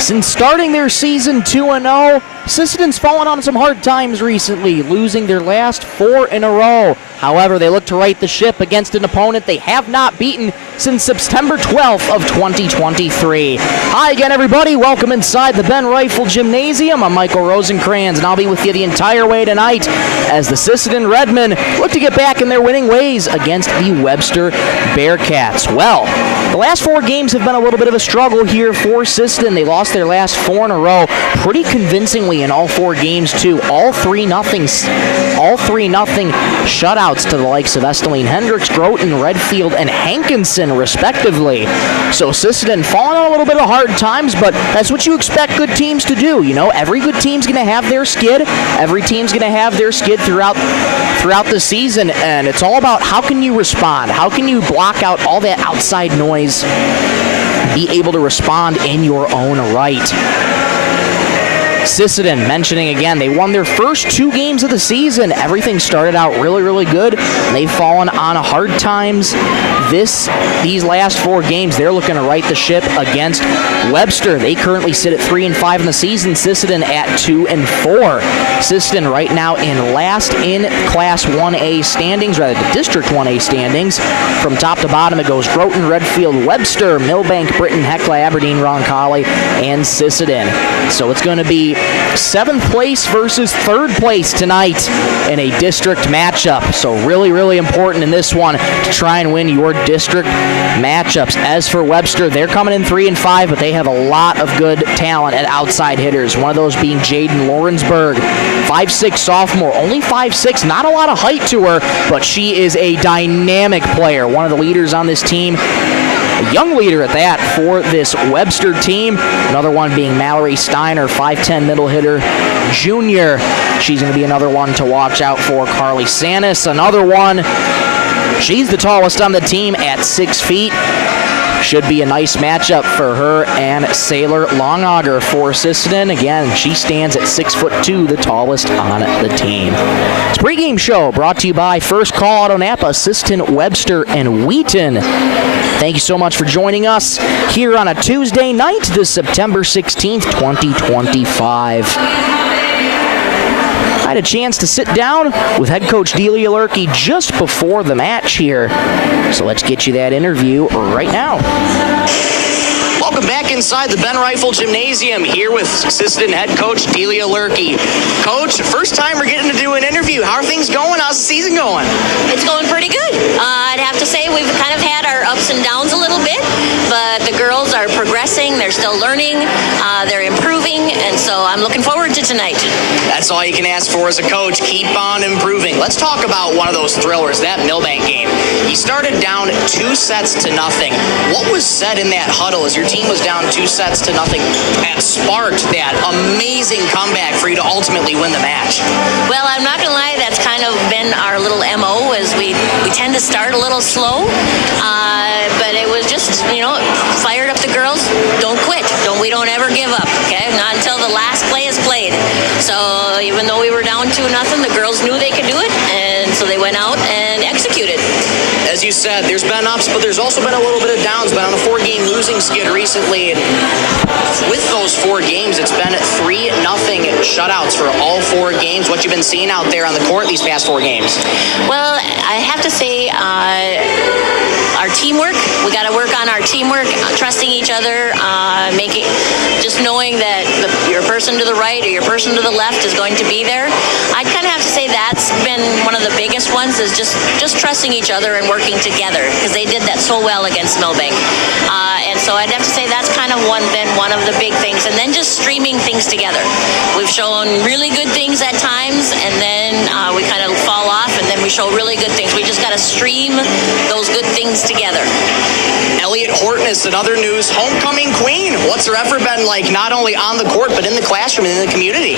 Since starting their season 2-0, Sisseton's fallen on some hard times recently, losing their last 4 in a row. However, they look to right the ship against an opponent they have not beaten since September 12th of 2023. Hi again, everybody. Welcome inside the Ben Rifle Gymnasium. I'm Michael Rosencrans, and I'll be with you the entire way tonight as the Sisseton Redmen look to get back in their winning ways against the Webster Bearcats. Well, the last 4 games have been a little bit of a struggle here for Sisseton. They lost their last 4 in a row pretty convincingly in all 4 games, too. All 3-0 shutouts to the likes of Esteline Hendricks, Groton, Redfield, and Hankinson, respectively. So Sisseton falling on a little bit of hard times, but that's what you expect good teams to do. You know, every good team's going to have their skid. Every team's going to have their skid throughout the season, and it's all about how can you respond? How can you block out all that outside noise, be able to respond in your own right? Sisseton, mentioning again, they won their first 2 games of the season. Everything started out really, really good. They've fallen on hard times. These last 4 games, they're looking to right the ship against Webster. They currently sit at 3-5 in the season. Sisseton at 2-4. Sisseton right now in last in Class 1A standings, rather the District 1A standings. From top to bottom, it goes Groton, Redfield, Webster, Millbank, Britton, Hecla, Aberdeen, Roncalli, and Sisseton. So it's going to be 7th place versus 3rd place tonight in a district matchup. So really, really important in this one to try and win your district matchups. As for Webster, they're coming in 3-5, but they have a lot of good talent at outside hitters. One of those being Jaden Lawrenceburg, 5'6" sophomore, only 5'6", not a lot of height to her, but she is a dynamic player. One of the leaders on this team. A young leader at that for this Webster team. Another one being Mallory Steiner, 5'10" middle hitter, junior. She's going to be another one to watch out for. Carly Sanis, another one. She's the tallest on the team at 6 feet. Should be a nice matchup for her and Sailor Longauger for Sisseton. Again, she stands at 6'2", the tallest on the team. It's a pregame show brought to you by First Call Auto Napa, Sisseton, Webster, and Wheaton. Thank you so much for joining us here on a Tuesday night, this September 16th, 2025. I had a chance to sit down with head coach Delia Lurkey just before the match here. So let's get you that interview right now. Welcome back inside the Ben Rifle Gymnasium here with Sisseton head coach Delia Lurkey. Coach, first time we're getting to do an interview. How are things going? How's the season going? It's going pretty good. I'd have to say we've kind of had our ups and downs a little bit, but the girls are progressing. They're still learning. They're improving, and so I'm looking forward to tonight. That's all you can ask for as a coach. Keep on improving. Let's talk about one of those thrillers, that Millbank game. You started down 2-0. What was said in that huddle as your team was down 2-0 and sparked that amazing comeback for you to ultimately win the match? Well, I'm not going to lie, that's kind of been our little MO, as we tend to start a little slow, but it was just, fired up the girls. Don't quit. We don't ever give up, okay? Not until the last play is played. So even though we were down 2-0, the girls knew they could do it, and so they went out and executed. As you said, there's been ups, but there's also been a little bit of downs. Been on a 4-game losing skid recently, and with those 4 games, it's been 3-0 shutouts for all 4 games. What you've been seeing out there on the court these past 4 games? Well, I have to say, our teamwork. We got to work on our teamwork, trusting each other, just knowing that your person to the right or your person to the left is going to be there. I'd kind of have to say that's been one of the biggest ones, is just trusting each other and working together, because they did that so well against Millbank. And so I'd have to say that's kind of been one of the big things. And then just streaming things together. We've shown really good things at times, and then we kind of fall off, and then we show really good things. We just got to stream those good things together. Elliot Hortness, in other news, homecoming queen. What's her effort been like, not only on the court, but in the classroom and in the community?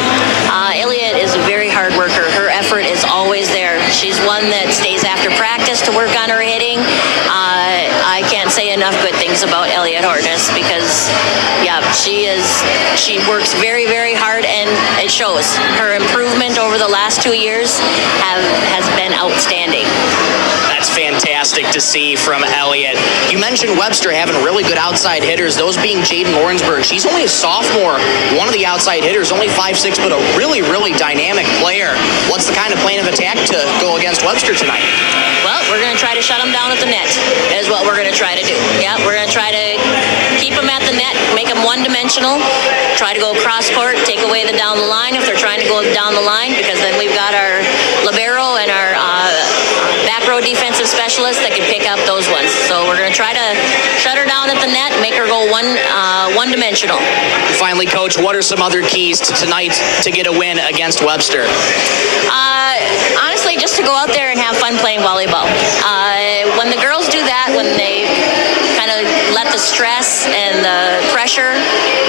Elliot is a very hard worker. Her effort is always there. She's one that stays after practice to work on her hitting. I can't say enough good things about Elliot Hortness, because, yeah, she works very, very hard, and shows. Her improvement over the last 2 years has been outstanding. That's fantastic to see from Elliott. You mentioned Webster having really good outside hitters, those being Jaden Lawrenceburg. She's only a sophomore, one of the outside hitters, only 5'6", but a really, really dynamic player. What's the kind of plan of attack to go against Webster tonight? Well, we're going to try to shut them down at the net is what we're going to try to do. Yeah, we're going to try to keep them at the net, make them one-dimensional, try to go cross-court, take away the down the line if they're trying to go down the line, because then we've got our libero and our back row defensive specialists that can pick up those ones. So we're going to try to shut her down at the net, make her go one-dimensional. Finally, Coach, what are some other keys to tonight to get a win against Webster? Honestly, just to go out there and have fun playing volleyball. When the girls do that, when they kind of let the stress and the pressure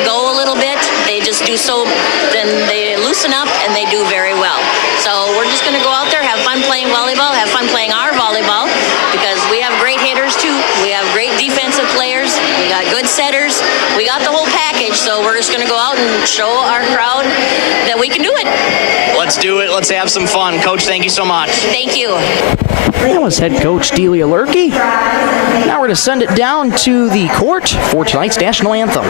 go a little bit, they just do so, then they loosen up and they do very well. So we're just going to go out there, have fun playing volleyball, have fun playing our volleyball, because we have great hitters too. We have great defensive players. We got good setters. We got the whole package. So we're just going to go out and show our crowd that we can do it. Let's do it. Let's have some fun. Coach, thank you so much. Thank you. That was head coach Delia Lurkey. Now we're going to send it down to the court for tonight's national anthem.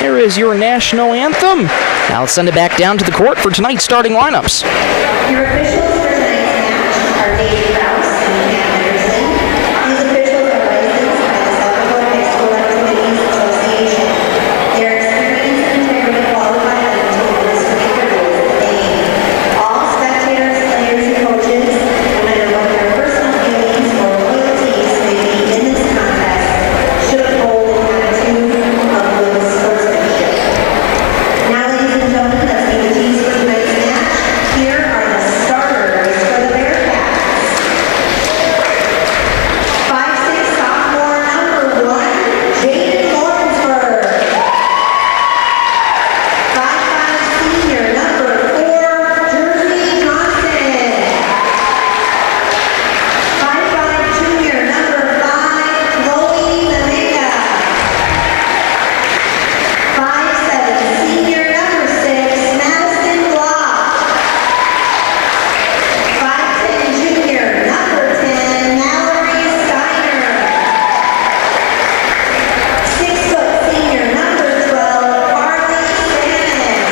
There is your national anthem. Now let's send it back down to the court for tonight's starting lineups. Your officials for tonight's match are Dave Krause and Matt Anderson. These officials are licensed by the South Dakota High School Activities Association. Their experience and integrity qualify them to win this particular role of the game. All spectators, players, and coaches, no matter what their personal feelings or loyalties may be in this contest, should uphold an attitude of good sportsmanship. Now, ladies and gentlemen, let's meet the teams for tonight's match. Here are the starters for the Bearcats. 5'6" sophomore number 1, Jaden Lawrenceburg. 5'5" senior number 4, Jersey Johnson. 5'5" junior number 5, Chloe Lamega. 5'7" senior number 6, Madison Block. 5'10" junior number 10, Mallory Steiner. 6' senior number 12, Carly Sanis.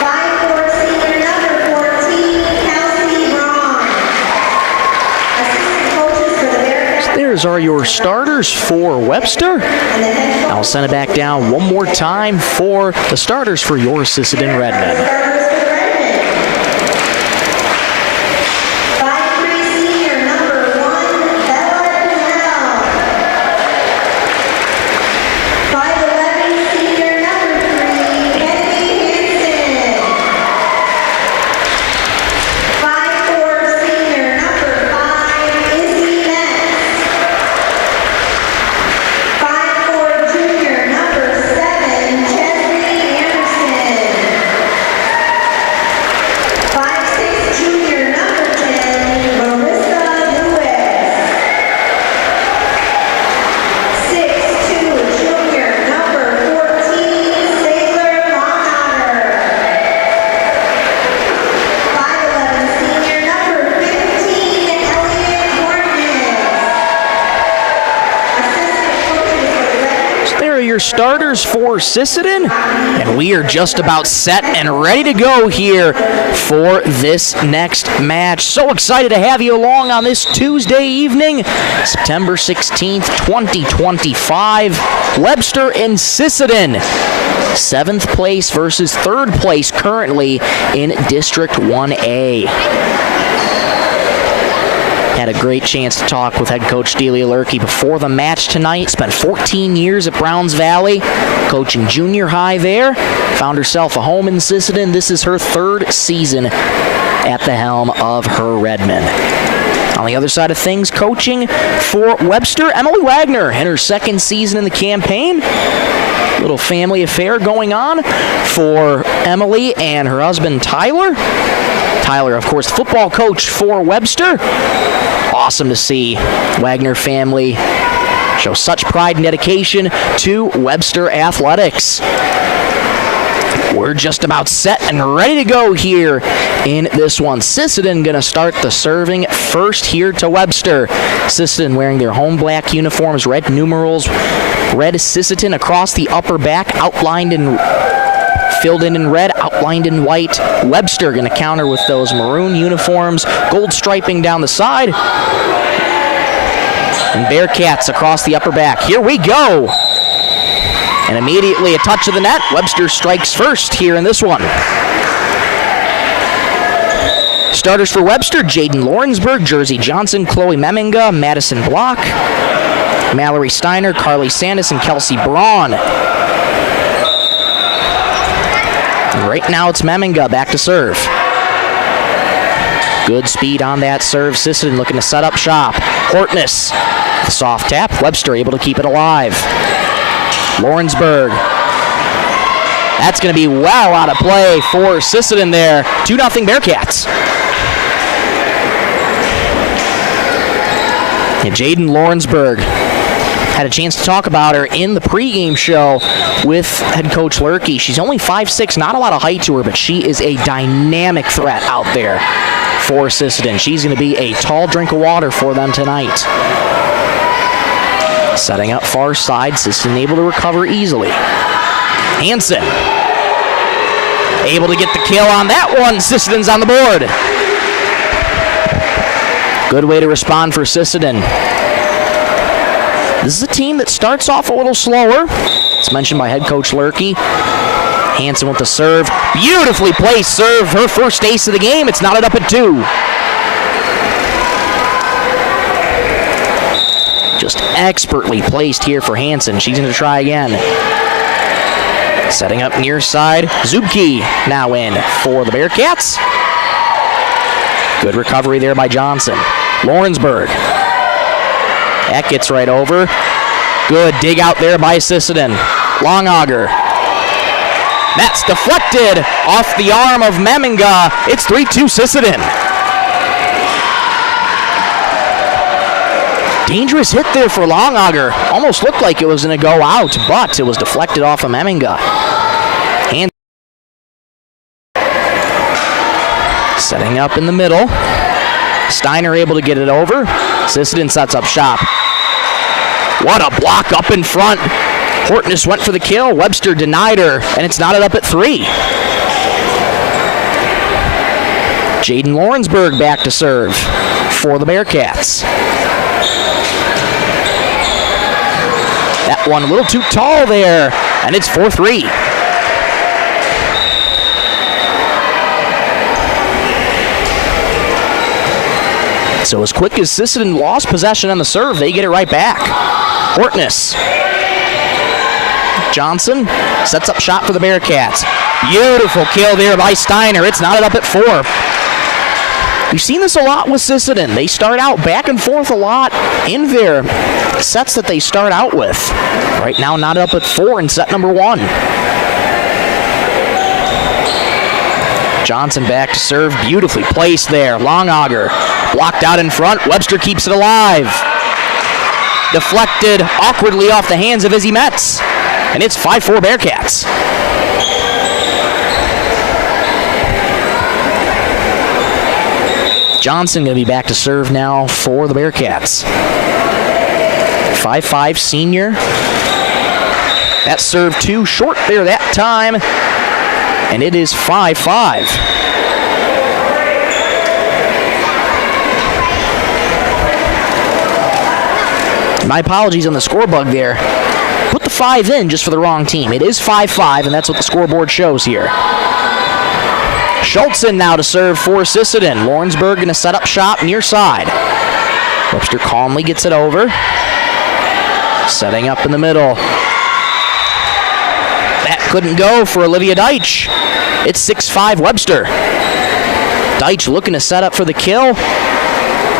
5'4" senior number 14, Kelsey Braun. Assistant coaches for the Bearcats. There's are your starters for Webster. And the head I'll send it back down one more time for the starters for your Sisseton Redmen. starters for the Redmen. 5'3" senior number 1, Bella Cannell. 5'11" senior number 3, Kennedy Hansen. 5'4" senior number 5, Izzy Metz. 5'4" junior number 7, Chesley Anderson. your starters for Sisseton, and we are just about set and ready to go here for this next match. So excited to have you along on this Tuesday evening, September 16th, 2025. Webster and Sisseton, 7th place versus 3rd place currently in District 1A. Had a great chance to talk with head coach Delia Lurkey before the match tonight. Spent 14 years at Browns Valley, coaching junior high there. Found herself a home in Sisseton. This is her 3rd season at the helm of her Redmen. On the other side of things, coaching for Webster, Emily Wagner in her 2nd season in the campaign. Little family affair going on for Emily and her husband Tyler. Tyler, of course, football coach for Webster. Awesome to see Wagner family show such pride and dedication to Webster athletics. We're just about set and ready to go here in this one. Sisseton going to start the serving first here to Webster. Sisseton wearing their home black uniforms, red numerals, red Sisseton across the upper back, outlined in filled in red, outlined in white. Webster going to counter with those maroon uniforms, gold striping down the side. And Bearcats across the upper back. Here we go. And immediately a touch of the net. Webster strikes first here in this one. Starters for Webster, Jaden Lawrenceburg, Jersey Johnson, Chloe Meminga, Madison Block, Mallory Steiner, Carly Sandus, and Kelsey Braun. Right now it's Meminga back to serve. Good speed on that serve. Sisseton looking to set up shop. Hortness, the soft tap. Webster able to keep it alive. Lawrenceburg. That's going to be well out of play for Sisseton there. 2-0 Bearcats. And Jaden Lawrenceburg. Had a chance to talk about her in the pregame show with head coach Lurkey. She's only 5'6", not a lot of height to her, but she is a dynamic threat out there for Sisseton. She's going to be a tall drink of water for them tonight. Setting up far side, Sisseton able to recover easily. Hansen able to get the kill on that one. Sisseton's on the board. Good way to respond for Sisseton. This is a team that starts off a little slower. It's mentioned by head coach Lurkey. Hansen with the serve. Beautifully placed serve. Her first ace of the game. It's knotted up at 2. Just expertly placed here for Hansen. She's going to try again. Setting up near side. Zubke now in for the Bearcats. Good recovery there by Johnson. Lawrenceburg. That gets right over. Good dig out there by Sisseton. Longauger. That's deflected off the arm of Meminga. It's 3-2 Sisseton. Dangerous hit there for Longauger. Almost looked like it was going to go out, but it was deflected off of Meminga. And setting up in the middle. Steiner able to get it over. Sisseton sets up shop. What a block up in front. Hortness went for the kill. Webster denied her, and it's knotted up at 3. Jaden Lawrenceburg back to serve for the Bearcats. That one a little too tall there, and it's 4-3. So as quick as Sisseton lost possession on the serve, they get it right back. Hortness. Johnson sets up shot for the Bearcats. Beautiful kill there by Steiner. It's knotted up at 4. We've seen this a lot with Sisseton. They start out back and forth a lot in their sets that they start out with. Right now knotted up at 4 in set number 1. Johnson back to serve. Beautifully placed there. Longauger blocked out in front. Webster keeps it alive. Deflected awkwardly off the hands of Izzy Metz. And it's 5-4 Bearcats. Johnson going to be back to serve now for the Bearcats. 5'5" senior. That serve too short there that time, and it is 5-5. My apologies on the score bug there. Put the 5 in just for the wrong team. It is 5-5, and that's what the scoreboard shows here. Schultzen now to serve for Sisseton. Lawrenceburg going to set up shop near side. Webster calmly gets it over. Setting up in the middle. That couldn't go for Olivia Deitch. It's 6-5 Webster. Deitch looking to set up for the kill.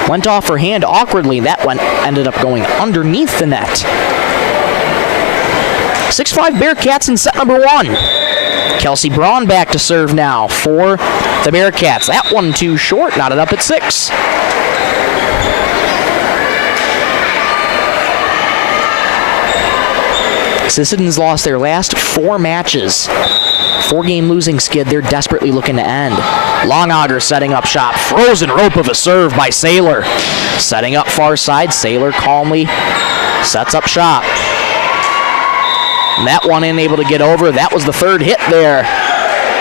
Went off her hand awkwardly. That one ended up going underneath the net. 6-5 Bearcats in set number 1. Kelsey Braun back to serve now for the Bearcats. That one too short, knotted up at 6. Sisseton's lost their last 4 matches. 4-game losing skid they're desperately looking to end. Longauger setting up shop. Frozen rope of a serve by Saylor. Setting up far side. Saylor calmly sets up shop. And that one ain't able to get over. That was the 3rd hit there.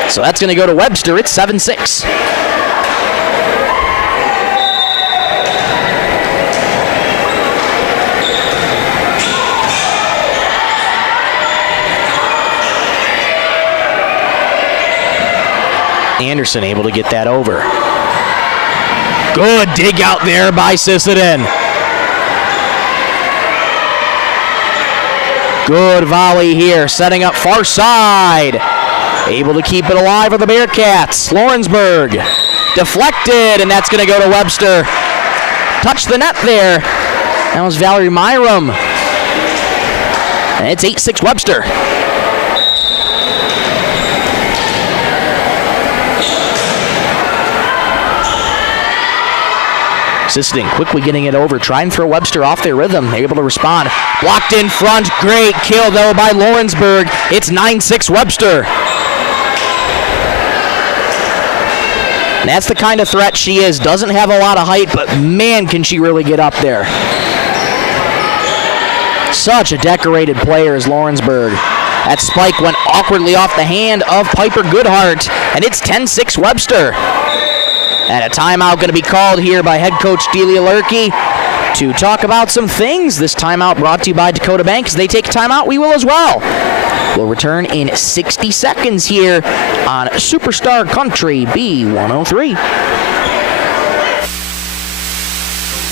So that's going to go to Webster. It's 7-6. Anderson able to get that over. Good dig out there by Sisseton. Good volley here, setting up far side. Able to keep it alive for the Bearcats. Lawrenceburg deflected, and that's going to go to Webster. Touched the net there. That was Valerie Myram. And it's 8-6 Webster. Sisseton quickly getting it over, trying to throw Webster off their rhythm. They're able to respond. Blocked in front. Great kill, though, by Lawrenceburg. It's 9-6 Webster. And that's the kind of threat she is. Doesn't have a lot of height, but man, can she really get up there. Such a decorated player is Lawrenceburg. That spike went awkwardly off the hand of Piper Goodhart, and it's 10-6 Webster. And a timeout going to be called here by head coach Delia Lurkey to talk about some things. This timeout brought to you by Dakota Bank. As they take a timeout, we will as well. We'll return in 60 seconds here on Superstar Country B103.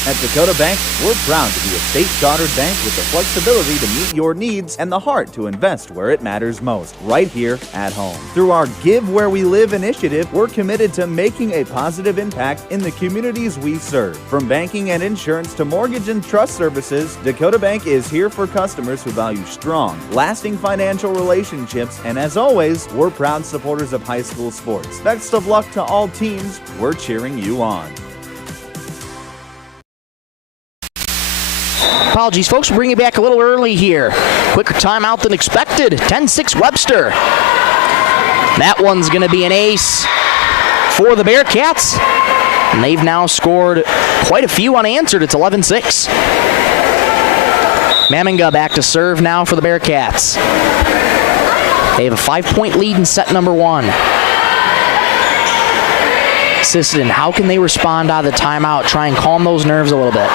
At Dakota Bank, we're proud to be a state-chartered bank with the flexibility to meet your needs and the heart to invest where it matters most, right here at home. Through our Give Where We Live initiative, we're committed to making a positive impact in the communities we serve. From banking and insurance to mortgage and trust services, Dakota Bank is here for customers who value strong, lasting financial relationships, and as always, we're proud supporters of high school sports. Best of luck to all teams. We're cheering you on. Apologies, folks. We'll bring you back a little early here. Quicker timeout than expected. 10-6 Webster. That one's going to be an ace for the Bearcats. And they've now scored quite a few unanswered. It's 11-6. Maminga back to serve now for the Bearcats. They have a 5-point lead in set number 1. Sisseton, how can they respond out of the timeout? Try and calm those nerves a little bit.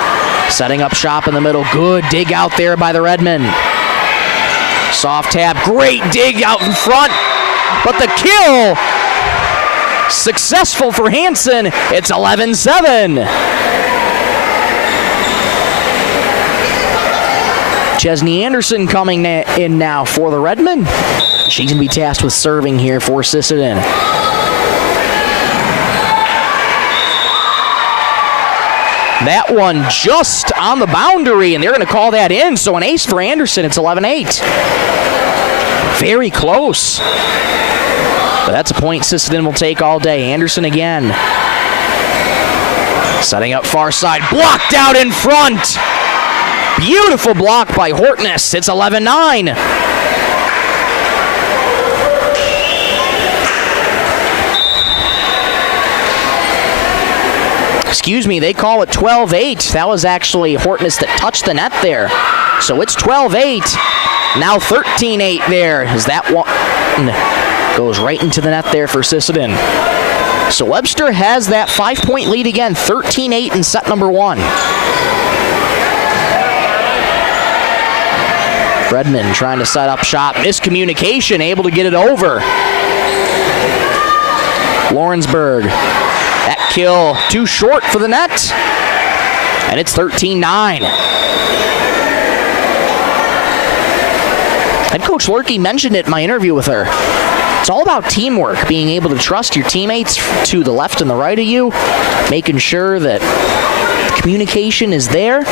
Setting up shop in the middle. Good dig out there by the Redmen. Soft tap. Great dig out in front. But the kill successful for Hansen. It's 11-7. Chesney Anderson coming in now for the Redmen. She's going to be tasked with serving here for Sisseton. That one just on the boundary, and they're going to call that in. So an ace for Anderson. It's 11-8. Very close. But that's a point Sisseton will take all day. Anderson again. Setting up far side. Blocked out in front. Beautiful block by Hortness. It's 11-9. Excuse me, they call it 12-8. That was actually Hortness that touched the net there. So it's 12-8. Now 13-8 there as that one goes right into the net there for Sisseton. So Webster has that 5-point lead again, 13-8 in set number 1. Redmond trying to set up shot. Miscommunication, able to get it over. Lawrenceburg, that kill too short for the net. And it's 13-9. Head Coach Lurkey mentioned it in my interview with her. It's all about teamwork, being able to trust your teammates to the left and the right of you, making sure that the communication is there,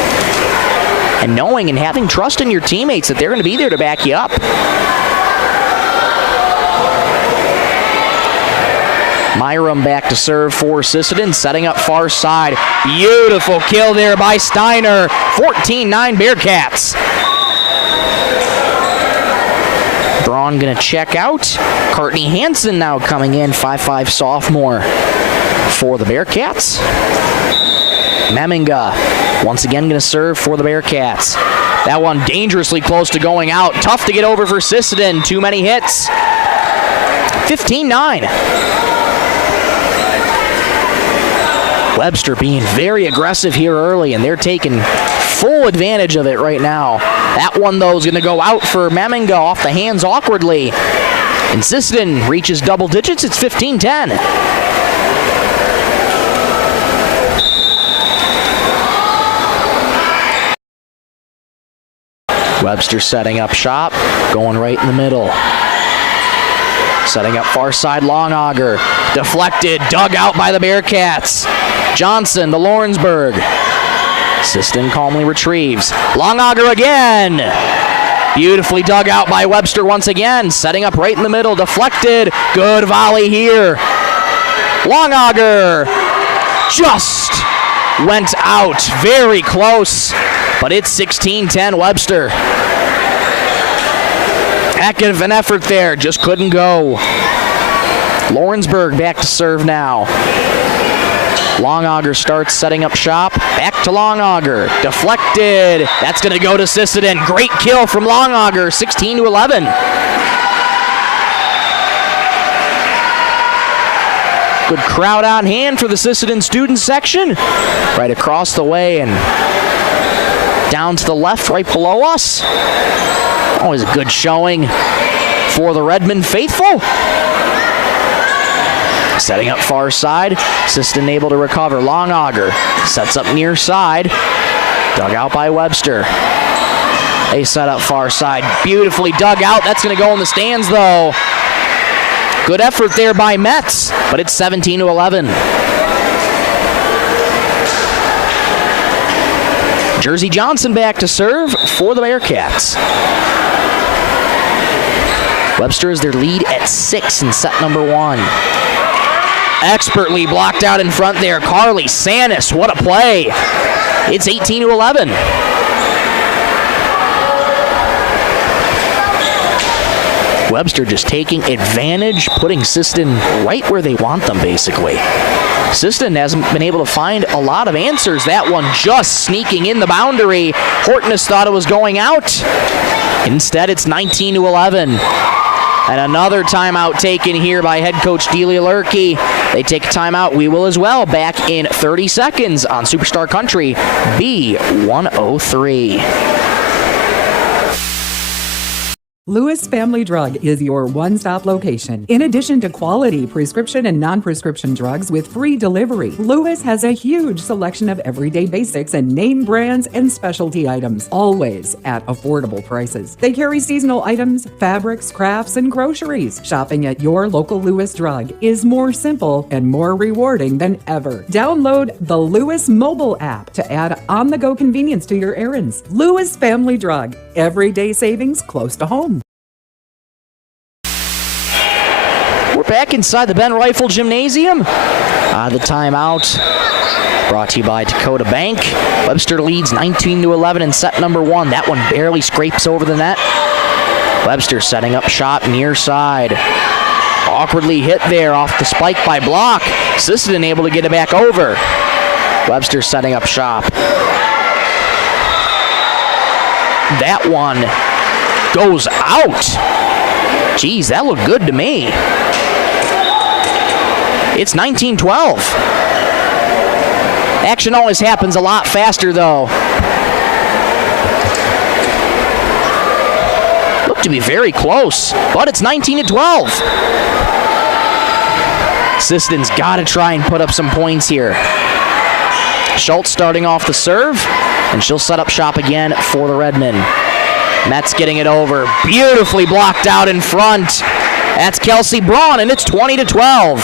and knowing and having trust in your teammates that they're going to be there to back you up. Myram back to serve for Sisseton, setting up far side. Beautiful kill there by Steiner. 14-9 Bearcats. Braun going to check out. Courtney Hansen now coming in, 5'5" sophomore for the Bearcats. Meminga once again going to serve for the Bearcats. That one dangerously close to going out. Tough to get over for Sisseton. Too many hits. 15-9. Webster being very aggressive here early, and they're taking full advantage of it right now. That one, though, is going to go out for Meminga off the hands awkwardly. And Sisseton reaches double digits. It's 15-10. Webster setting up shop, going right in the middle. Setting up far side, Longauger. Deflected, dug out by the Bearcats. Johnson to Lawrenceburg. Sisseton calmly retrieves. Longauger again. Beautifully dug out by Webster once again. Setting up right in the middle, deflected. Good volley here. Longauger just went out. Very close. But it's 16-10 Webster. Heck of an effort there, just couldn't go. Lawrenceburg back to serve now. Longauger starts setting up shop. Back to Longauger. Deflected. That's going to go to Sisseton. Great kill from Longauger, 16-11. Good crowd on hand for the Sisseton student section. Right across the way and down to the left, right below us. Always a good showing for the Redmond faithful. Setting up far side. Sisseton able to recover. Longauger sets up near side. Dug out by Webster. They set up far side. Beautifully dug out. That's going to go in the stands, though. Good effort there by Metz, but it's 17-11. Jersey Johnson back to serve for the Bearcats. Webster is their lead at 6 in set number 1. Expertly blocked out in front there. Carly Sanis, what a play. It's 18-11. Webster just taking advantage, putting Sisseton right where they want them, basically. Sisseton hasn't been able to find a lot of answers. That one just sneaking in the boundary. Hortness thought it was going out. Instead, it's 19-11. And another timeout taken here by head coach Delia Lurkey. They take a timeout. We will as well. Back in 30 seconds on Superstar Country B103. Lewis Family Drug is your one-stop location. In addition to quality prescription and non-prescription drugs with free delivery, Lewis has a huge selection of everyday basics and name brands and specialty items, always at affordable prices. They carry seasonal items, fabrics, crafts, and groceries. Shopping at your local Lewis Drug is more simple and more rewarding than ever. Download the Lewis mobile app to add on-the-go convenience to your errands. Lewis Family Drug. Everyday savings close to home. We're back inside the Ben Rifle Gymnasium. The timeout brought to you by Dakota Bank. Webster leads 19-11 in set number 1. That one barely scrapes over the net. Webster setting up shot near side. Awkwardly hit there off the spike by Block. Sisseton able to get it back over. Webster setting up shop. That one goes out. Geez, that looked good to me. It's 19-12. Action always happens a lot faster, though. Looked to be very close, but it's 19-12. Sisseton's got to try and put up some points here. Schultz starting off the serve, and she'll set up shop again for the Redmen. Metz getting it over. Beautifully blocked out in front. That's Kelsey Braun, and it's 20-12.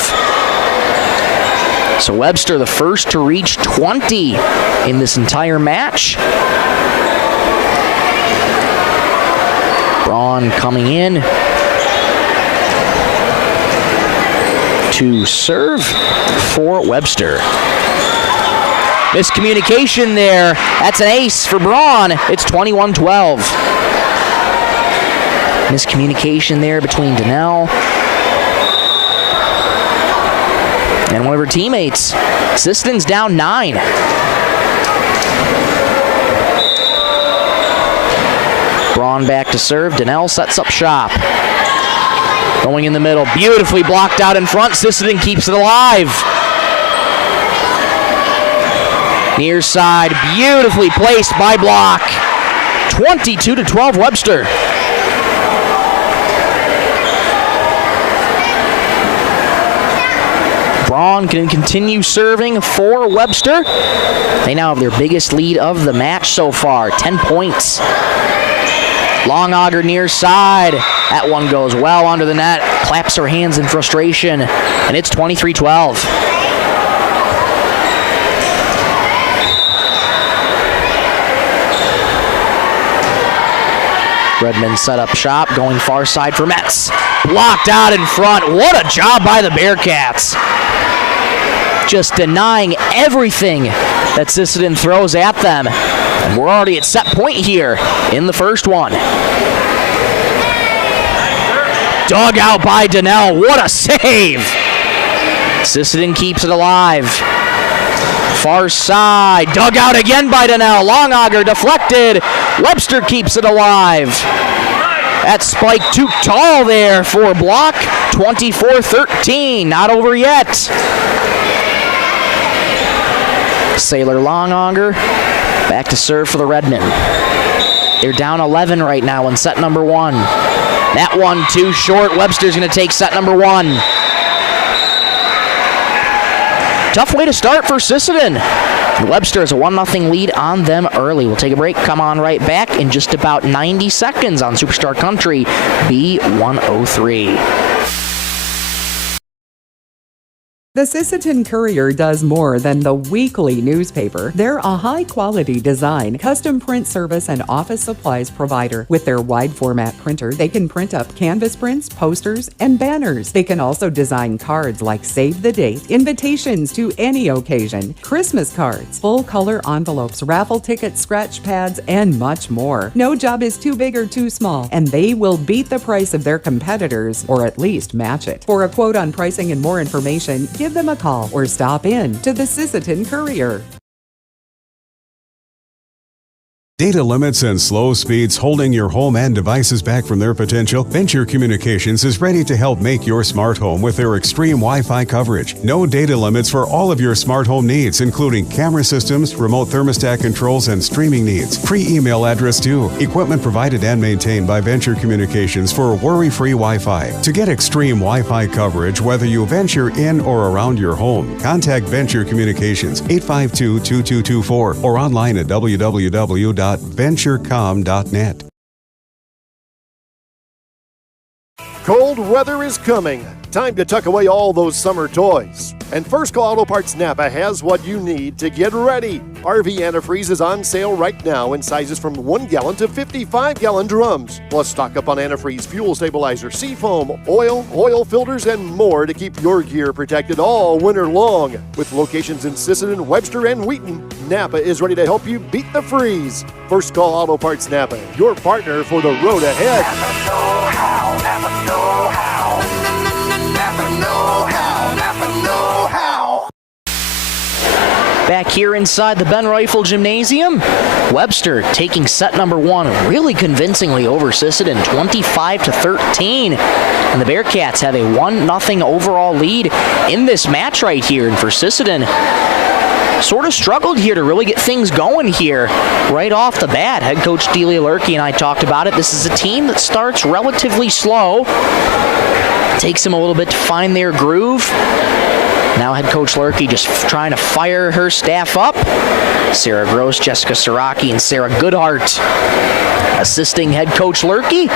So Webster, the first to reach 20 in this entire match. Braun coming in to serve for Webster. Miscommunication there. That's an ace for Braun. It's 21-12. Miscommunication there between Donnell and one of her teammates. Sisseton's down 9. Braun back to serve. Donnell sets up shop. Going in the middle. Beautifully blocked out in front. Sisseton keeps it alive. Near side. Beautifully placed by block. 22-12 Webster. Braun can continue serving for Webster. They now have their biggest lead of the match so far, 10 points. Longauger near side. That one goes well under the net. Claps her hands in frustration, and it's 23-12. Redmen set up shop, going far side for Metz. Blocked out in front. What a job by the Bearcats. Just denying everything that Sisseton throws at them. And we're already at set point here in the first one. Dug out by Donnell. What a save! Sisseton keeps it alive. Far side. Dug out again by Donnell. Longauger deflected. Webster keeps it alive. That spike too tall there for block. 24-13. Not over yet. Sailor Longauger back to serve for the Redmen. They're down 11 right now in set number 1. That one too short. Webster's going to take set number 1. Tough way to start for Sisseton. Webster has a 1-0 lead on them early. We'll take a break, come on right back in just about 90 seconds on Superstar Country B103. The Sisseton Courier does more than the weekly newspaper. They're a high-quality design, custom print service, and office supplies provider. With their wide-format printer, they can print up canvas prints, posters, and banners. They can also design cards like Save the Date, invitations to any occasion, Christmas cards, full-color envelopes, raffle tickets, scratch pads, and much more. No job is too big or too small, and they will beat the price of their competitors, or at least match it. For a quote on pricing and more information, give them a call or stop in to the Sisseton Courier. Data limits and slow speeds holding your home and devices back from their potential? Venture Communications is ready to help make your smart home with their extreme Wi-Fi coverage. No data limits for all of your smart home needs, including camera systems, remote thermostat controls, and streaming needs. Free email address too. Equipment provided and maintained by Venture Communications for worry-free Wi-Fi. To get extreme Wi-Fi coverage, whether you venture in or around your home, contact Venture Communications 852-2224 or online at www.venturecom.net. Cold weather is coming. Time to tuck away all those summer toys. And First Call Auto Parts Napa has what you need to get ready. RV antifreeze is on sale right now in sizes from 1 gallon to 55-gallon drums. Plus stock up on antifreeze, fuel stabilizer, seafoam, oil filters, and more to keep your gear protected all winter long. With locations in Sisseton, Webster, and Wheaton, Napa is ready to help you beat the freeze. First Call Auto Parts Napa, your partner for the road ahead. Napa know-how, Napa know-how. Napa know-how, Napa know-how. Back here inside the Ben Rifle Gymnasium, Webster taking set number 1 really convincingly over Sisseton, 25-13. And the Bearcats have a 1-0 overall lead in this match right here. And for Sisseton, sort of struggled here to really get things going here right off the bat. Head coach Delia Lurkey and I talked about it. This is a team that starts relatively slow. Takes them a little bit to find their groove. Now head coach Lurkey just trying to fire her staff up. Sarah Gross, Jessica Siraki, and Sarah Goodhart assisting head coach Lurkey.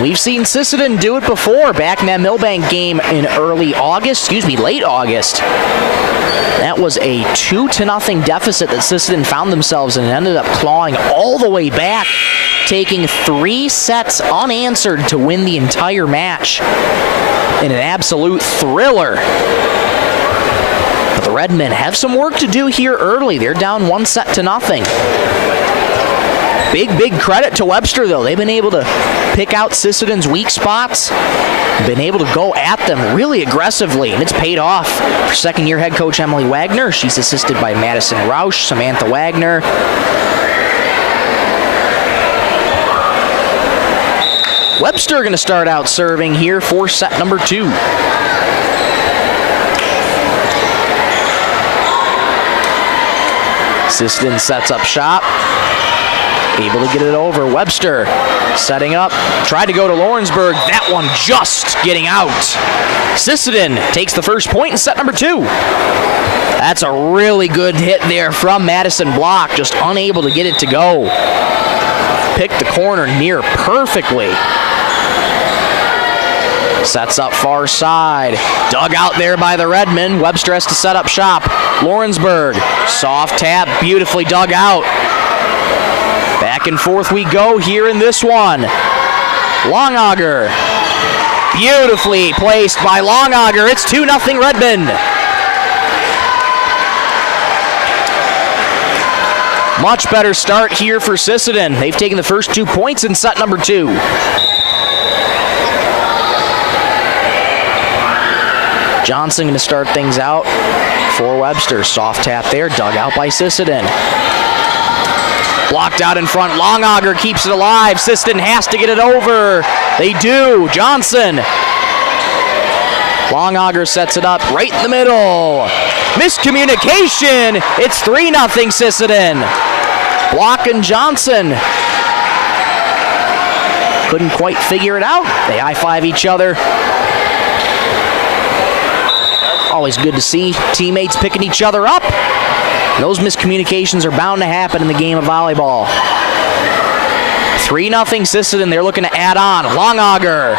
We've seen Sisseton do it before back in that Millbank game in late August. That was a 2-0 deficit that Sisseton found themselves in and ended up clawing all the way back, taking 3 sets unanswered to win the entire match in an absolute thriller. But the Redmen have some work to do here early. They're down 1-0. Big credit to Webster, though. They've been able to pick out Sisseton's weak spots, been able to go at them really aggressively, and it's paid off for second-year head coach Emily Wagner. She's assisted by Madison Rausch, Samantha Wagner. Webster going to start out serving here for set number 2. Sisseton sets up shop. Able to get it over. Webster setting up. Tried to go to Lawrenceburg. That one just getting out. Sisseton takes the first point in set number 2. That's a really good hit there from Madison Block. Just unable to get it to go. Picked the corner near perfectly. Sets up far side. Dug out there by the Redmen. Webster has to set up shop. Lawrenceburg. Soft tap. Beautifully dug out. Back and forth we go here in this one. Longauger. Beautifully placed by Longauger. It's 2-0 Redmond. Much better start here for Sisseton. They've taken the first 2 points in set number 2. Johnson going to start things out for Webster. Soft tap there. Dug out by Sisseton. Blocked out in front. Longauger keeps it alive. Sisseton has to get it over. They do. Johnson. Longauger sets it up right in the middle. Miscommunication. It's 3-0 Sisseton. Block and Johnson couldn't quite figure it out. They high-five each other. Always good to see teammates picking each other up. Those miscommunications are bound to happen in the game of volleyball. 3-0 Sisseton. They're looking to add on. Longauger.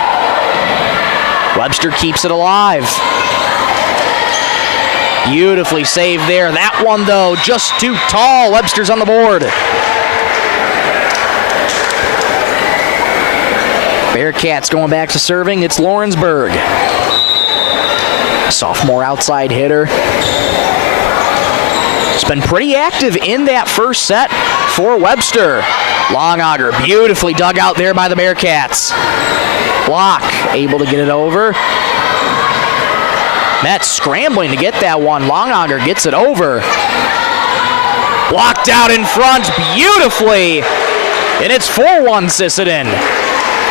Webster keeps it alive. Beautifully saved there. That one, though, just too tall. Webster's on the board. Bearcats going back to serving. It's Lawrenceburg. Sophomore outside hitter. It's been pretty active in that first set for Webster. Longauger beautifully dug out there by the Bearcats. Block able to get it over. Metz scrambling to get that one. Longauger gets it over. Blocked out in front beautifully. And it's 4-1 Sisseton.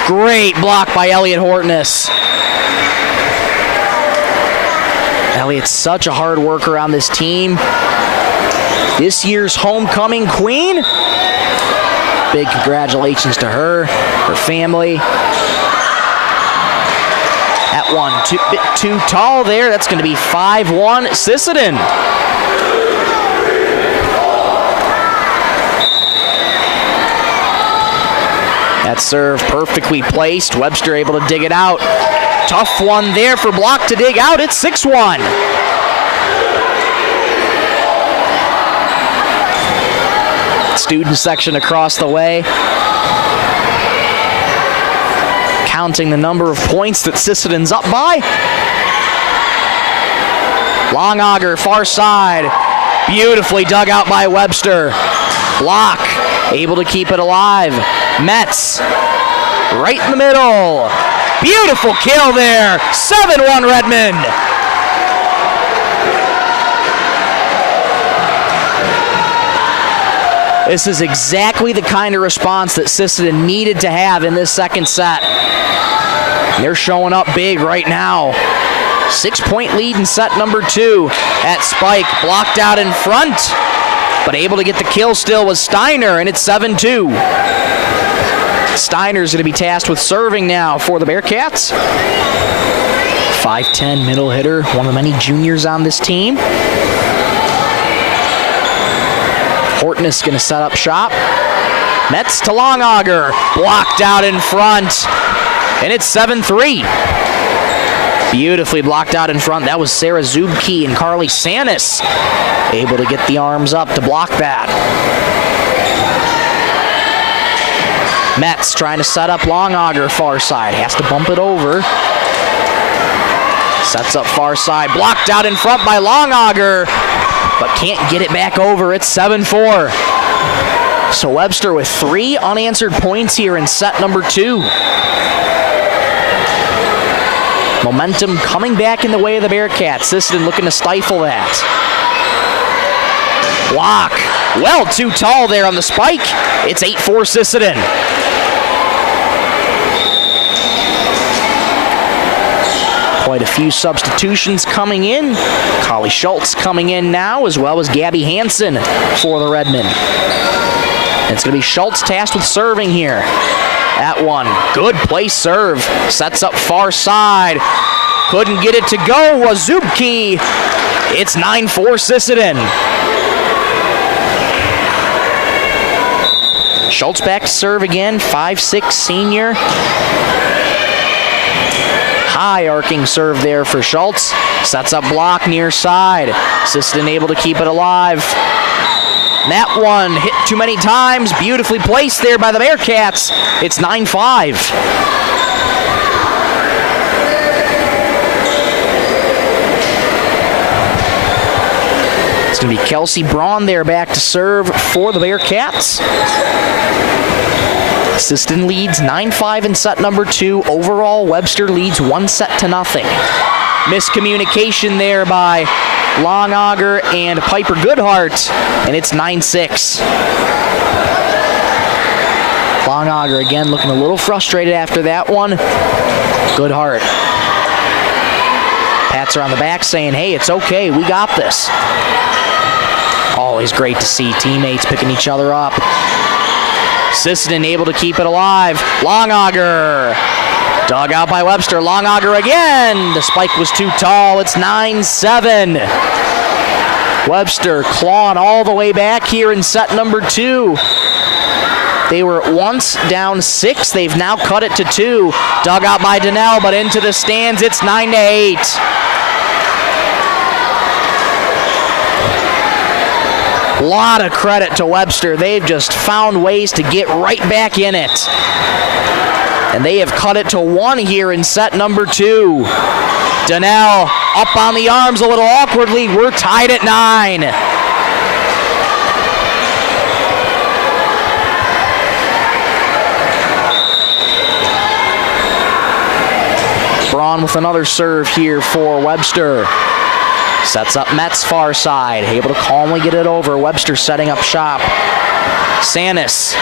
Great block by Elliot Hortness. Elliot's such a hard worker on this team. This year's homecoming queen. Big congratulations to her, her family. That one, bit too tall there. That's going to be 5-1 Sisseton. That serve perfectly placed. Webster able to dig it out. Tough one there for Block to dig out. It's 6-1. Student section across the way. Counting the number of points that Sisseton's up by. Longauger, far side. Beautifully dug out by Webster. Block, able to keep it alive. Metz, right in the middle. Beautiful kill there. 7-1 Redmond. This is exactly the kind of response that Sisseton needed to have in this second set. They're showing up big right now. 6-point lead in set number 2 at Spike. Blocked out in front, but able to get the kill still was Steiner, and it's 7-2. Steiner's going to be tasked with serving now for the Bearcats. 5'10" middle hitter, one of the many juniors on this team. Horton is going to set up shop. Metz to Longauger, blocked out in front, and it's 7-3. Beautifully blocked out in front. That was Sarah Zubke and Carly Sanis able to get the arms up to block that. Metz trying to set up Longauger far side. Has to bump it over. Sets up far side. Blocked out in front by Longauger, but can't get it back over. It's 7-4. So Webster with 3 unanswered points here in set number 2. Momentum coming back in the way of the Bearcats. Sisseton looking to stifle that. Block. Well, too tall there on the spike. It's 8-4 Sisseton. Quite a few substitutions coming in. Collie Schultz coming in now, as well as Gabby Hansen for the Redmen. It's going to be Schultz tasked with serving here. That one, good place serve. Sets up far side. Couldn't get it to go, was Zubke. It's 9-4 Sisseton. Schultz back to serve again, 5'6" senior. High arcing serve there for Schultz. Sets up block near side. Sisseton able to keep it alive. That one hit too many times. Beautifully placed there by the Bearcats. It's 9-5. It's going to be Kelsey Braun there back to serve for the Bearcats. Sisseton leads 9-5 in set number 2. Overall, Webster leads 1-0. Miscommunication there by Longauger and Piper Goodhart, and it's 9-6. Longauger again looking a little frustrated after that one. Goodhart pats her on the back saying, hey, it's okay, we got this. Always great to see teammates picking each other up. Sisseton able to keep it alive. Longauger. Dug out by Webster. Longauger again. The spike was too tall. It's 9-7. Webster clawing all the way back here in set number 2. They were once down 6. They've now cut it to 2. Dug out by Donnell, but into the stands. It's 9-8. A lot of credit to Webster. They've just found ways to get right back in it. And they have cut it to 1 here in set number 2. Donnell up on the arms a little awkwardly. We're tied at 9. Braun with another serve here for Webster. Sets up Metz far side, able to calmly get it over. Webster setting up shop. Sanis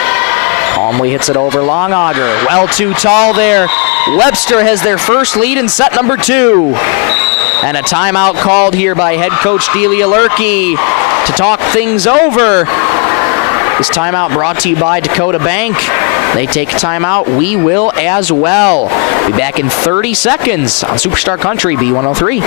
calmly hits it over Longauger. Well too tall there. Webster has their first lead in set number 2. And a timeout called here by head coach Delia Lurkey to talk things over. This timeout brought to you by Dakota Bank. They take a timeout. We will as well. Be back in 30 seconds on Superstar Country B103.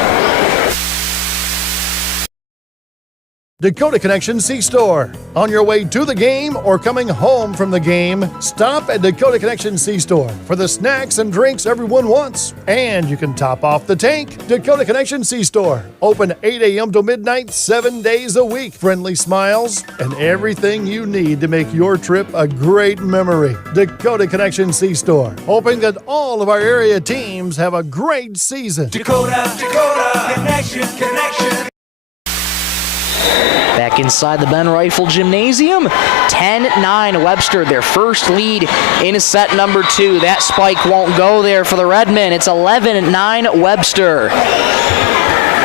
Dakota Connection C-Store. On your way to the game or coming home from the game, stop at Dakota Connection C-Store for the snacks and drinks everyone wants. And you can top off the tank. Dakota Connection C-Store. Open 8 a.m. to midnight, 7 days a week. Friendly smiles and everything you need to make your trip a great memory. Dakota Connection C-Store. Hoping that all of our area teams have a great season. Dakota Connection. Back inside the Ben Rifle Gymnasium, 10-9 Webster, their first lead in set number 2. That spike won't go there for the Redmen. It's 11-9 Webster.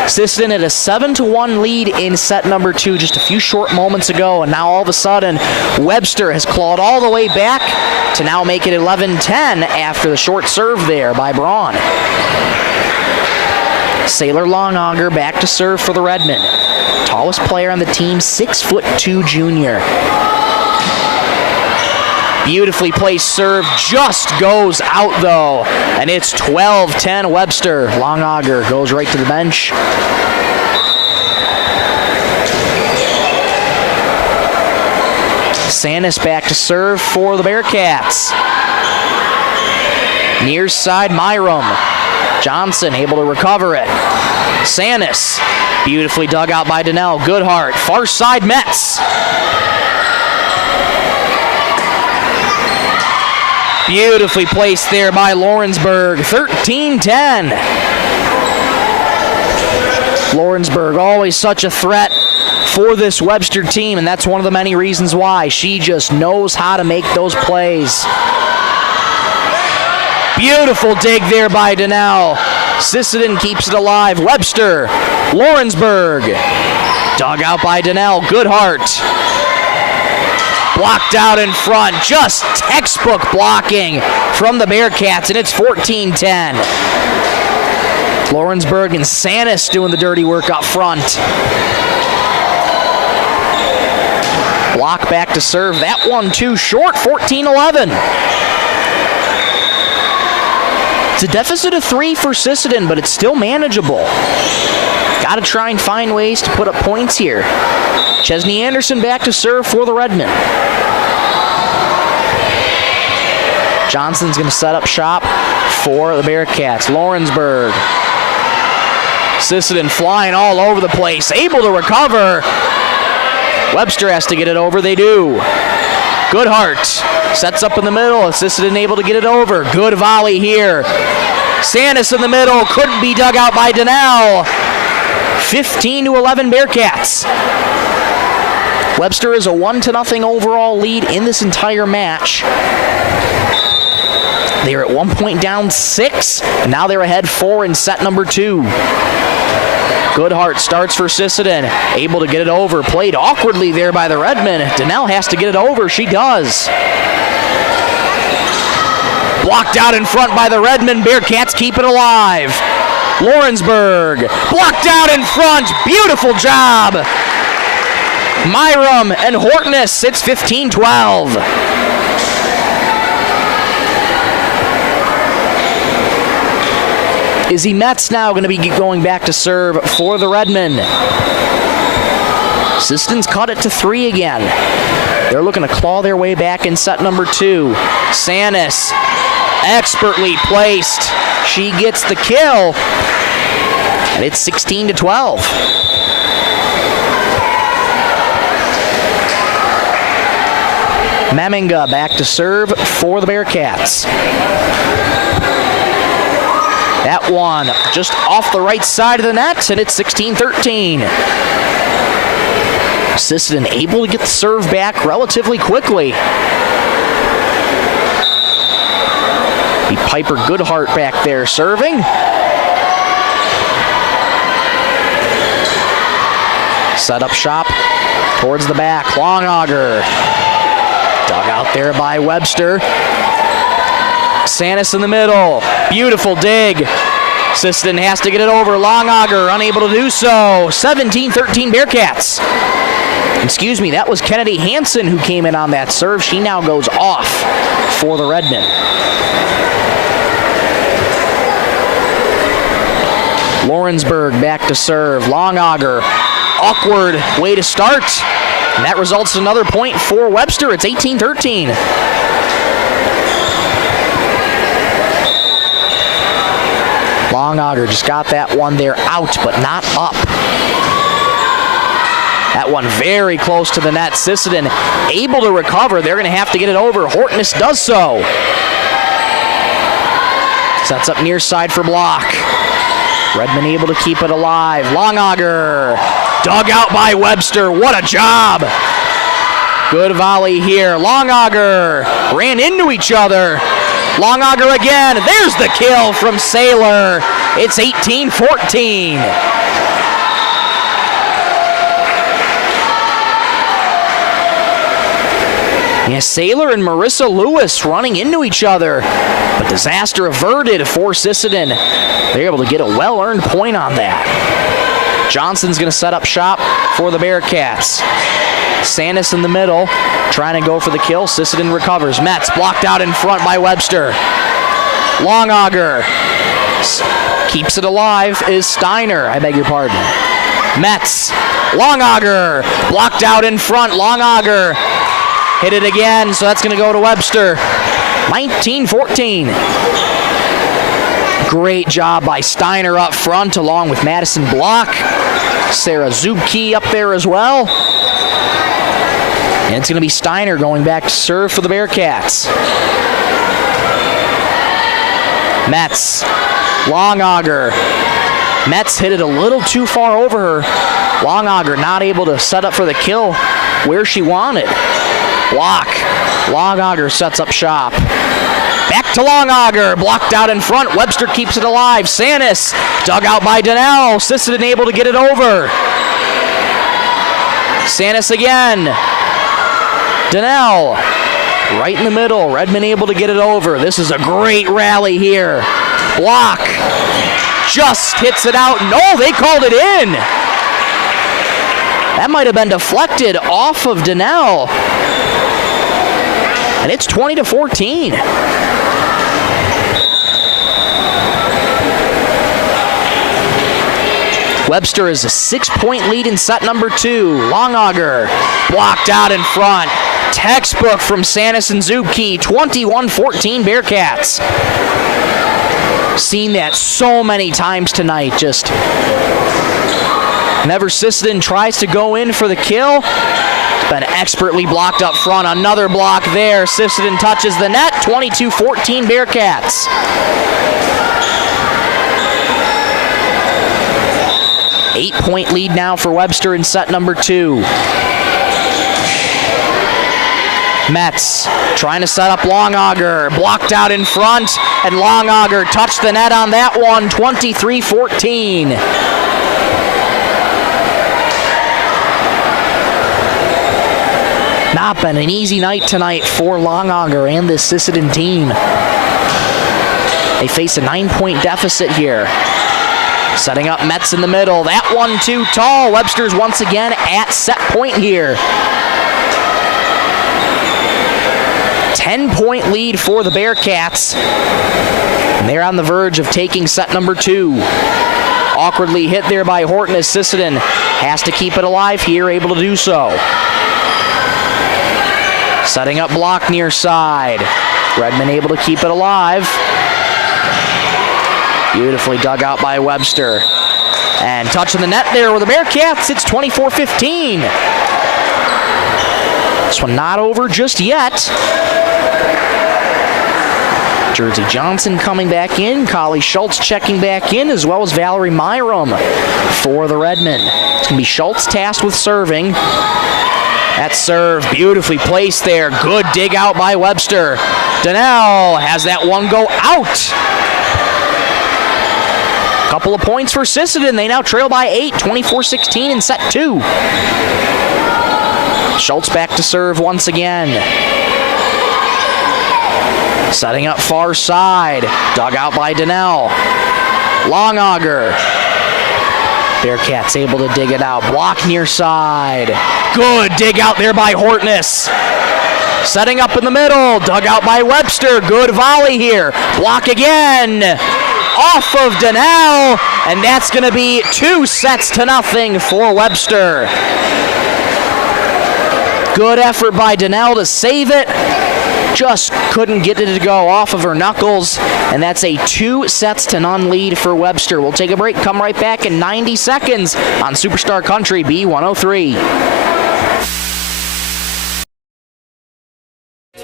Sisseton had a 7-1 lead in set number 2 just a few short moments ago, and now all of a sudden Webster has clawed all the way back to now make it 11-10 after the short serve there by Braun. Sailor Longauger back to serve for the Redmen. Tallest player on the team, 6'2" junior. Beautifully placed serve, just goes out though, and it's 12-10 Webster. Longauger goes right to the bench. Sanis back to serve for the Bearcats. Near side, Myram. Johnson able to recover it. Sanis, beautifully dug out by Donnell. Goodhart, far side, Metz. Beautifully placed there by Lawrenceburg, 13-10. Lawrenceburg, always such a threat for this Webster team, and that's one of the many reasons why. She just knows how to make those plays. Beautiful dig there by Donnell. Sisseton keeps it alive. Webster, Lawrenceburg, dug out by Donnell. Goodhart, blocked out in front. Just textbook blocking from the Bearcats, and it's 14-10. Lawrenceburg and Sanis doing the dirty work up front. Block back to serve. That one too short, 14-11. It's a deficit of 3 for Sisseton, but it's still manageable. Got to try and find ways to put up points here. Chesney Anderson back to serve for the Redmen. Johnson's going to set up shop for the Bearcats. Lawrenceburg. Sisseton flying all over the place, able to recover. Webster has to get it over. They do. Goodhart sets up in the middle. Sisseton able to get it over. Good volley here. Sanis in the middle. Couldn't be dug out by Donnell. 15-11 Bearcats. Webster is a 1-0 overall lead in this entire match. They are at one point down 6, and now they're ahead 4 in set number 2. Goodhart starts for Sisseton, able to get it over. Played awkwardly there by the Redmen. Donnell has to get it over. She does. Blocked out in front by the Redmen. Bearcats keep it alive. Lawrenceburg, blocked out in front. Beautiful job. Myram and Hortness. It's 15-12. Izzy Metz now going to be going back to serve for the Redmen. Sisseton's cut it to 3 again. They're looking to claw their way back in set number 2. Sanis, expertly placed. She gets the kill. And it's 16-12. Meminga back to serve for the Bearcats. That one just off the right side of the net, and it's 16-13. Sisseton able to get the serve back relatively quickly. Piper Goodhart back there serving. Set up shop towards the back. Longauger. Dug out there by Webster. Sanis in the middle. Beautiful dig. Sisseton has to get it over. Longauger unable to do so. 17-13 Bearcats. Excuse me, that was Kennedy Hansen who came in on that serve. She now goes off for the Redmen. Lawrenceburg back to serve. Longauger, awkward way to start. And that results in another point for Webster. It's 18-13. Longauger just got that one there out, but not up. That one very close to the net. Sisseton able to recover. They're going to have to get it over. Hortness does so. Sets up near side for block. Redmen able to keep it alive. Longauger dug out by Webster. What a job. Good volley here. Longauger ran into each other. Longauger again. There's the kill from Sailor. It's 18-14. Yeah, Saylor and Marissa Lewis running into each other, but disaster averted for Sisseton. They're able to get a well-earned point on that. Johnson's going to set up shop for the Bearcats. Sandus in the middle, trying to go for the kill. Sisseton recovers. Metz blocked out in front by Webster. Longauger keeps it alive is Steiner. I beg your pardon. Metz. Longauger blocked out in front. Longauger hit it again, so that's going to go to Webster. 19-14. Great job by Steiner up front along with Madison Block. Sarah Zubke up there as well. And it's going to be Steiner going back to serve for the Bearcats. Metz. Longauger. Metz hit it a little too far over her. Longauger not able to set up for the kill where she wanted. Block. Longauger sets up shop. Back to Longauger. Blocked out in front. Webster keeps it alive. Sanis dug out by Donnell. Sisseton able to get it over. Sanis again. Donnell right in the middle. Redmond able to get it over. This is a great rally here. Block. Just hits it out. No, they called it in. That might have been deflected off of Donnell. And it's 20-14. Webster is a 6-point lead in set number 2. Longauger blocked out in front. Textbook from Sanis and Zubke. 21-14 Bearcats. Seen that so many times tonight. Just whenever Sisseton tries to go in for the kill, it's been expertly blocked up front. Another block there. Sisseton touches the net. 22-14 Bearcats. Eight-point lead now for Webster in set number 2. Metz trying to set up Longauger. Blocked out in front, and Longauger touched the net on that one. 23-14. Not been an easy night tonight for Longauger and this Sisseton team. They face a 9-point deficit here. Setting up Metz in the middle. That one too tall. Webster's once again at set point here. 10-point lead for the Bearcats. And they're on the verge of taking set number 2. Awkwardly hit there by Horton as Sisseton has to keep it alive here, able to do so. Setting up block near side. Redmond able to keep it alive. Beautifully dug out by Webster. And touching the net there with the Bearcats, it's 24-15. This one not over just yet. Jersey Johnson coming back in, Collie Schultz checking back in, as well as Valerie Myram for the Redmond. It's going to be Schultz tasked with serving. That serve beautifully placed there. Good dig out by Webster. Donnell has that one go out. Couple of points for Sisseton. They now trail by 8, 24-16 in set 2. Schultz back to serve once again. Setting up far side. Dug out by Donnell. Longauger. Bearcats able to dig it out. Block near side. Good dig out there by Hortness. Setting up in the middle. Dug out by Webster. Good volley here. Block again. Off of Donnell. And that's going to be 2-0 for Webster. Good effort by Donnell to save it. Just couldn't get it to go off of her knuckles, and that's a 2-0 lead for Webster. We'll take a break, come right back in 90 seconds on Superstar Country B103.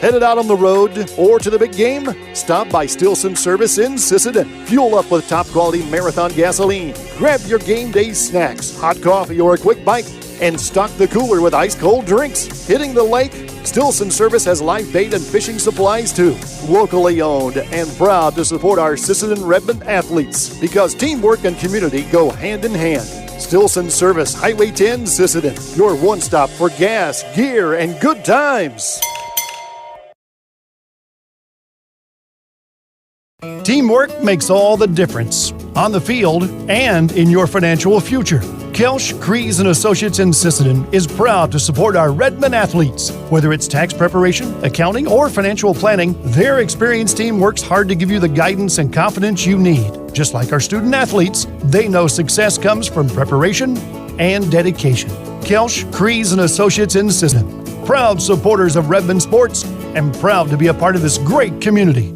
Headed out on the road or to the big game? Stop by Stilson Service in Sisseton. Fuel up with top-quality Marathon gasoline. Grab your game day snacks, hot coffee, or a quick bite, and stock the cooler with ice-cold drinks. Hitting the lake? Stilson Service has live bait and fishing supplies too. Locally owned and proud to support our Sisseton Redmond athletes because teamwork and community go hand in hand. Stilson Service, Highway 10, Sisseton. Your one stop for gas, gear, and good times. Teamwork makes all the difference on the field and in your financial future. Kelsch, Kreese & Associates in Sisseton is proud to support our Redmond athletes. Whether it's tax preparation, accounting, or financial planning, their experienced team works hard to give you the guidance and confidence you need. Just like our student athletes, they know success comes from preparation and dedication. Kelsch, Kreese & Associates in Sisseton, proud supporters of Redmond sports and proud to be a part of this great community.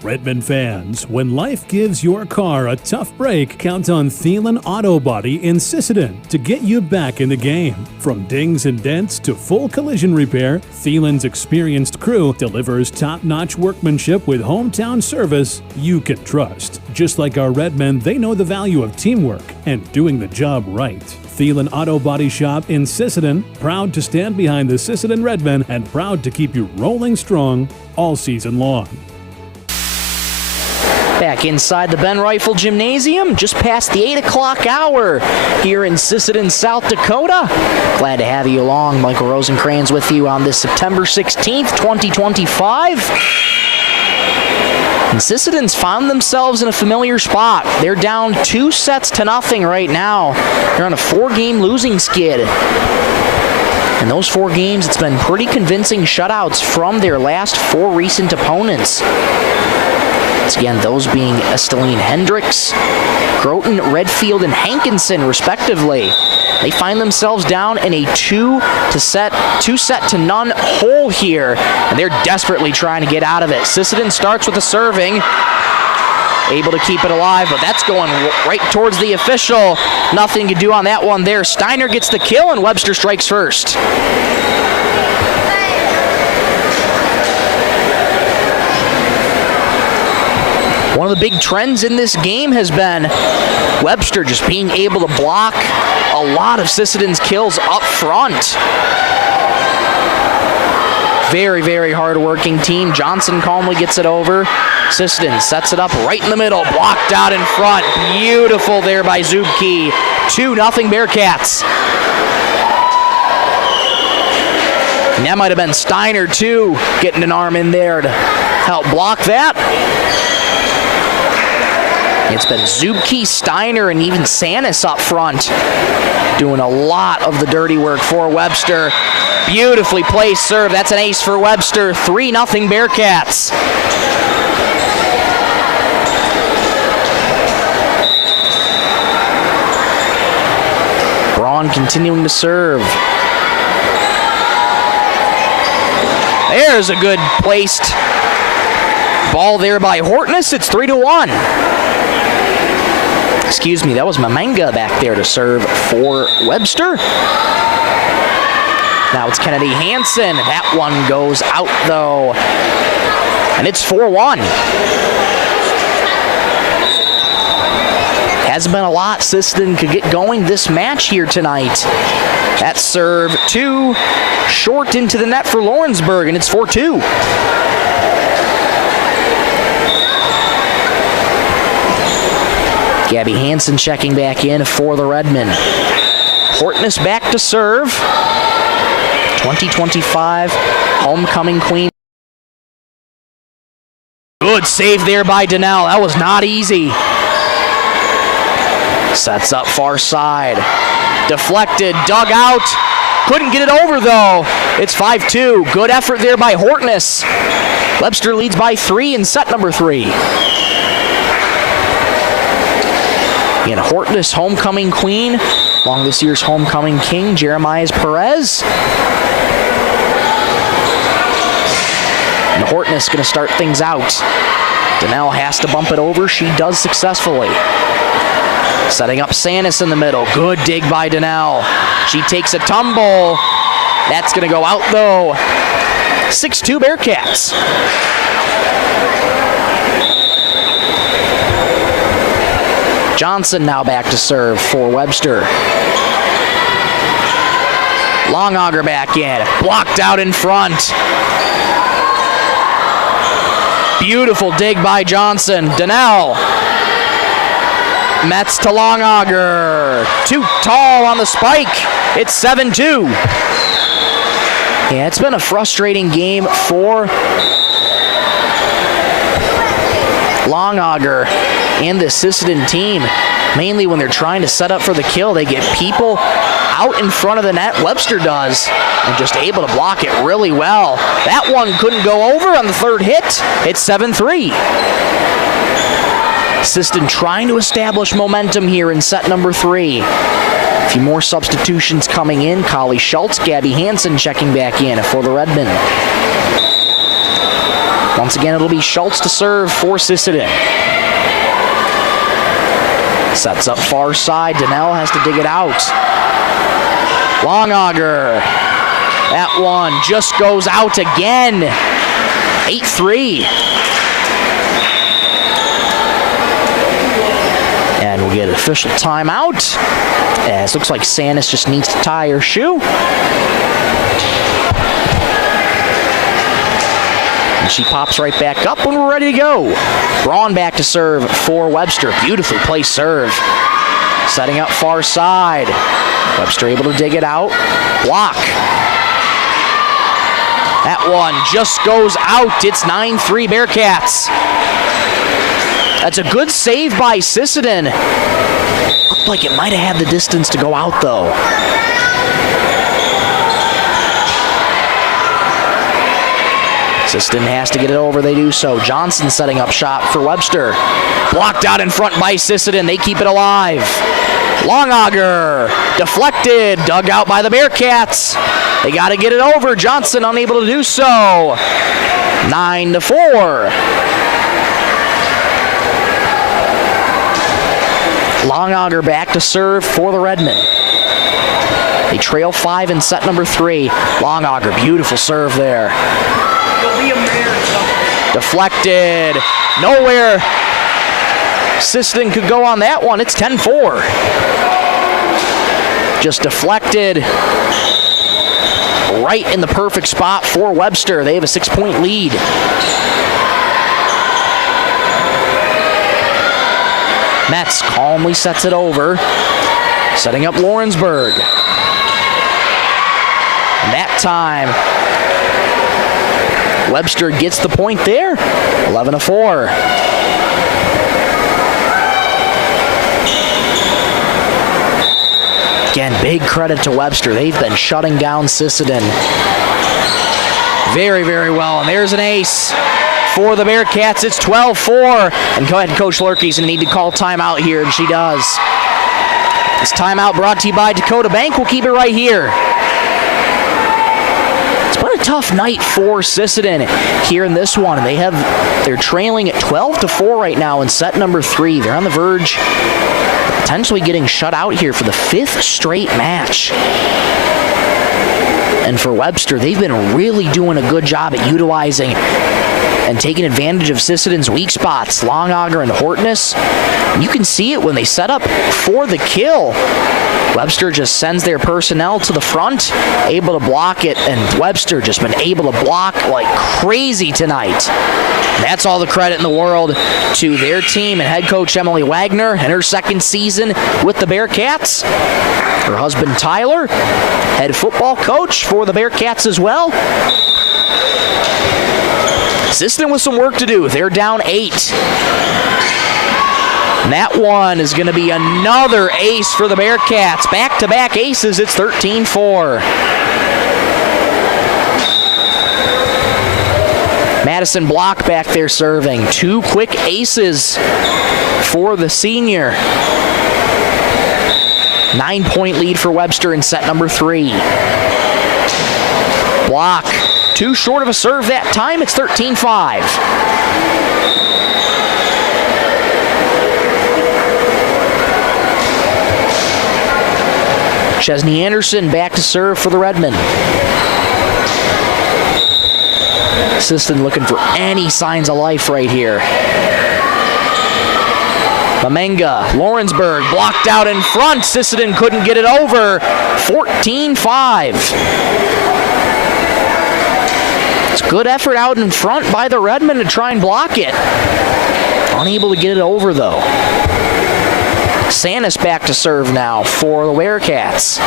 Redmond fans, when life gives your car a tough break, count on Thielen Auto Body in Sisseton to get you back in the game. From dings and dents to full collision repair, Thielen's experienced crew delivers top-notch workmanship with hometown service you can trust. Just like our Redmen, they know the value of teamwork and doing the job right. Thielen Auto Body Shop in Sisseton, proud to stand behind the Sisseton Redmen and proud to keep you rolling strong all season long. Back inside the Ben Rifle Gymnasium, just past the 8 o'clock hour here in Sisseton, South Dakota. Glad to have you along. Michael Rosencrans with you on this September 16th, 2025. And Sisseton's found themselves in a familiar spot. They're down 2-0 right now. They're on a 4-game losing skid. In those 4 games, it's been pretty convincing shutouts from their last 4 recent opponents. Again, those being Esteline Hendricks, Groton, Redfield, and Hankinson, respectively. They find themselves down in a 2-0 hole here, and they're desperately trying to get out of it. Sisseton starts with a serving, able to keep it alive, but that's going right towards the official. Nothing to do on that one there. Steiner gets the kill, and Webster strikes first. One of the big trends in this game has been Webster just being able to block a lot of Sisseton's kills up front. Very, very hard-working team. Johnson calmly gets it over. Sisseton sets it up right in the middle, blocked out in front. Beautiful there by Zubke. 2-0 Bearcats. And that might have been Steiner, too, getting an arm in there to help block that. It's been Zubke, Steiner, and even Sanis up front doing a lot of the dirty work for Webster. Beautifully placed serve. That's an ace for Webster. 3-0 Bearcats. Braun continuing to serve. There's a good placed ball there by Hortness. It's 3-1. Excuse me, that was Mamenga back there to serve for Webster. Now it's Kennedy Hansen. That one goes out, though. And it's 4-1. Hasn't been a lot Sisseton could get going this match here tonight. That serve too short into the net for Lawrenceburg, and it's 4-2. Gabby Hansen checking back in for the Redmen. Hortness back to serve. 2025 homecoming queen. Good save there by Donnell. That was not easy. Sets up far side. Deflected, dug out. Couldn't get it over, though. It's 5-2. Good effort there by Hortness. Webster leads by 3 in set number 3. And Hortness, homecoming queen, along this year's homecoming king, Jeremiah Perez. And Hortness going to start things out. Donnell has to bump it over. She does successfully. Setting up Sanis in the middle. Good dig by Donnell. She takes a tumble. That's going to go out, though. 6-2 Bearcats. Johnson now back to serve for Webster. Longauger back in. Blocked out in front. Beautiful dig by Johnson. Donnell. Metz to Longauger. Too tall on the spike. It's 7-2. Yeah, it's been a frustrating game for Longauger and the Sisseton team. Mainly when they're trying to set up for the kill, they get people out in front of the net. Webster does, and just able to block it really well. That one couldn't go over on the third hit. It's 7-3. Sisseton trying to establish momentum here in set number 3. A few more substitutions coming in. Collie Schultz, Gabby Hansen checking back in for the Redmen. Once again, it'll be Schultz to serve for Sisseton. Sets up far side. Donnell has to dig it out. Longauger. That one just goes out again. 8-3. And we'll get an official timeout. As looks like Sanis just needs to tie her shoe. And she pops right back up when we're ready to go. Braun back to serve for Webster. Beautifully placed serve. Setting up far side. Webster able to dig it out. Block. That one just goes out. It's 9-3 Bearcats. That's a good save by Sisseton. Looked like it might have had the distance to go out, though. Sisseton has to get it over. They do so. Johnson setting up shop for Webster. Blocked out in front by Sisseton. They keep it alive. Longauger deflected. Dug out by the Bearcats. They got to get it over. Johnson unable to do so. 9-4. Longauger back to serve for the Redmen. They trail 5 in set number 3. Longauger, beautiful serve there. Deflected. Nowhere Sisseton could go on that one. It's 10-4. Just deflected right in the perfect spot for Webster. They have a 6-point lead. Metz calmly sets it over, setting up Lawrenceburg. And that time, Webster gets the point there. 11-4. Again, big credit to Webster. They've been shutting down Sisseton very, very well. And there's an ace for the Bearcats. It's 12-4. And go ahead, Coach Lurkey's going to need to call timeout here, and she does. This timeout brought to you by Dakota Bank. We'll keep it right here. It's been a tough night for Sisseton here in this one. They're trailing at 12-4 right now in set number 3. They're on the verge of potentially getting shut out here for the 5th straight match. And for Webster, they've been really doing a good job at utilizing and taking advantage of Sisseton's weak spots, Longauger and Hortness. And you can see it when they set up for the kill. Webster just sends their personnel to the front, able to block it, and Webster just been able to block like crazy tonight. And that's all the credit in the world to their team and head coach Emily Wagner in her 2nd season with the Bearcats. Her husband Tyler, head football coach for the Bearcats as well. Sisseton with some work to do. They're down 8. And that one is going to be another ace for the Bearcats. Back-to-back aces. It's 13-4. Madison Block back there serving. 2 quick aces for the senior. 9-point lead for Webster in set number 3. Block. Too short of a serve that time. It's 13-5. Chesney Anderson back to serve for the Redmen. Sisseton looking for any signs of life right here. Mamenga, Lawrenceburg blocked out in front. Sisseton couldn't get it over. 14-5. Good effort out in front by the Redmen to try and block it. Unable to get it over, though. Sanis back to serve now for the Bearcats.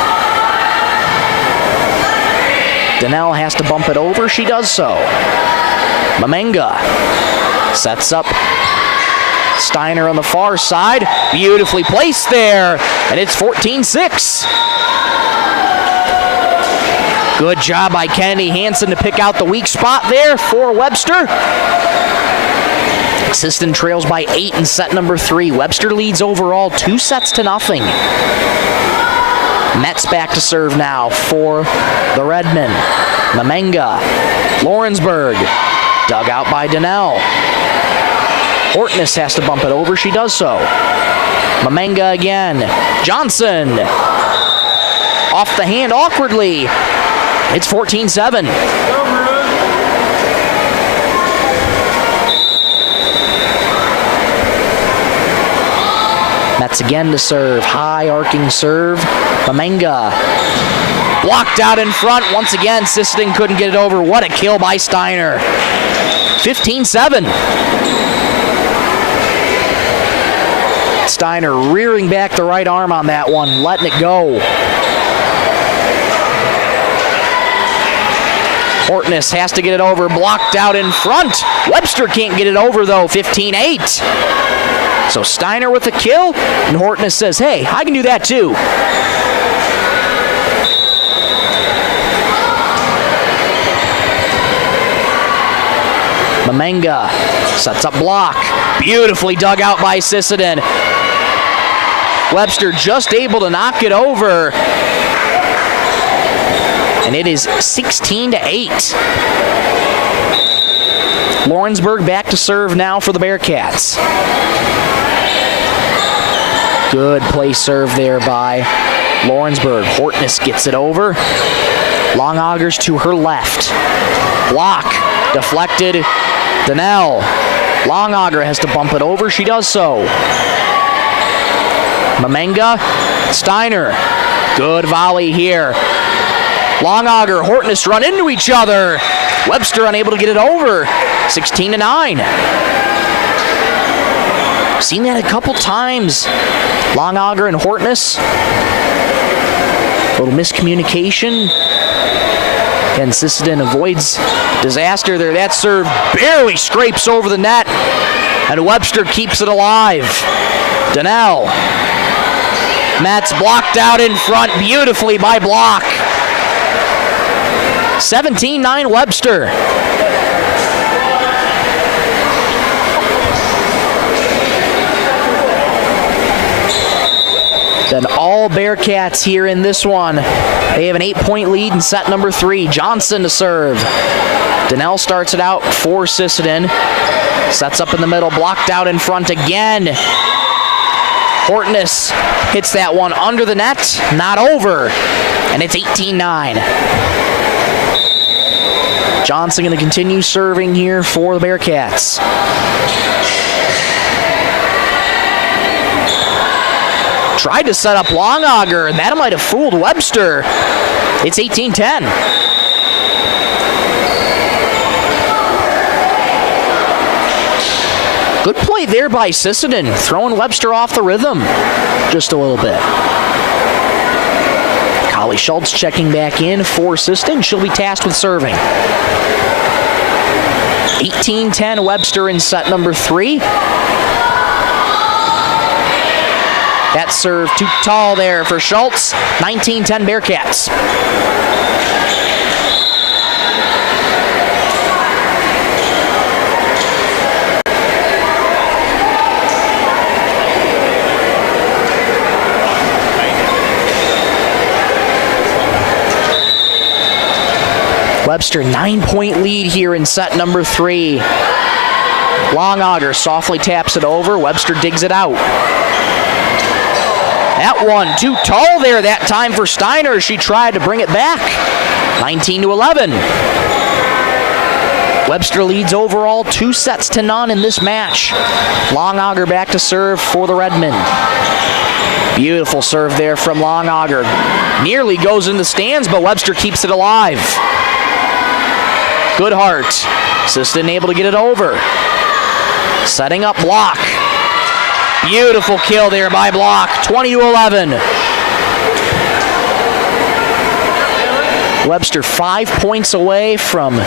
Donnell has to bump it over. She does so. Mamenga sets up Steiner on the far side. Beautifully placed there, and it's 14-6. Good job by Kennedy Hansen to pick out the weak spot there for Webster. Sisseton trails by 8 in set number 3. Webster leads overall 2-0. Metz back to serve now for the Redmen. Mamenga, Lawrenceburg, dug out by Donnell. Hortness has to bump it over. She does so. Mamenga again. Johnson. Off the hand awkwardly. It's 14-7. Metz again to serve. High arcing serve. Mamenga. Blocked out in front. Once again, Sisseton couldn't get it over. What a kill by Steiner. 15-7. Steiner rearing back the right arm on that one, letting it go. Hortness has to get it over, blocked out in front. Webster can't get it over though, 15-8. So Steiner with the kill, and Hortness says, hey, I can do that too. Mamenga sets up block. Beautifully dug out by Sisseton. Webster just able to knock it over. And it is 16-8. Lawrenceburg back to serve now for the Bearcats. Good play serve there by Lawrenceburg. Hortness gets it over. Longaugers to her left. Block. Deflected. Donnell. Longauger has to bump it over. She does so. Mamenga. Steiner. Good volley here. Longauger, Hortness run into each other. Webster unable to get it over. 16-9. Seen that a couple times. Longauger and Hortness. A little miscommunication. And Sisseton avoids disaster there. That serve barely scrapes over the net. And Webster keeps it alive. Donnell. Metz blocked out in front beautifully by Block. 17-9 Webster. Then all Bearcats here in this one. They have an 8-point lead in set number 3. Johnson to serve. Donnell starts it out for Sisseton. Sets up in the middle, blocked out in front again. Hortness hits that one under the net, not over. And it's 18-9. Johnson going to continue serving here for the Bearcats. Tried to set up Longauger, and that might have fooled Webster. It's 18-10. Good play there by Sisseton, throwing Webster off the rhythm just a little bit. Holly Schultz checking back in for Sisseton. She'll be tasked with serving. 18-10 Webster in set number 3. That serve too tall there for Schultz. 19-10 Bearcats. Webster 9-point lead here in set number 3. Longauger softly taps it over. Webster digs it out. That one too tall there that time for Steiner. She tried to bring it back. 19-11. Webster leads overall 2-0 in this match. Longauger back to serve for the Redmen. Beautiful serve there from Longauger. Nearly goes in the stands, but Webster keeps it alive. Goodhart. Sisseton able to get it over. Setting up Block. Beautiful kill there by Block. 20-11. Webster 5 points away from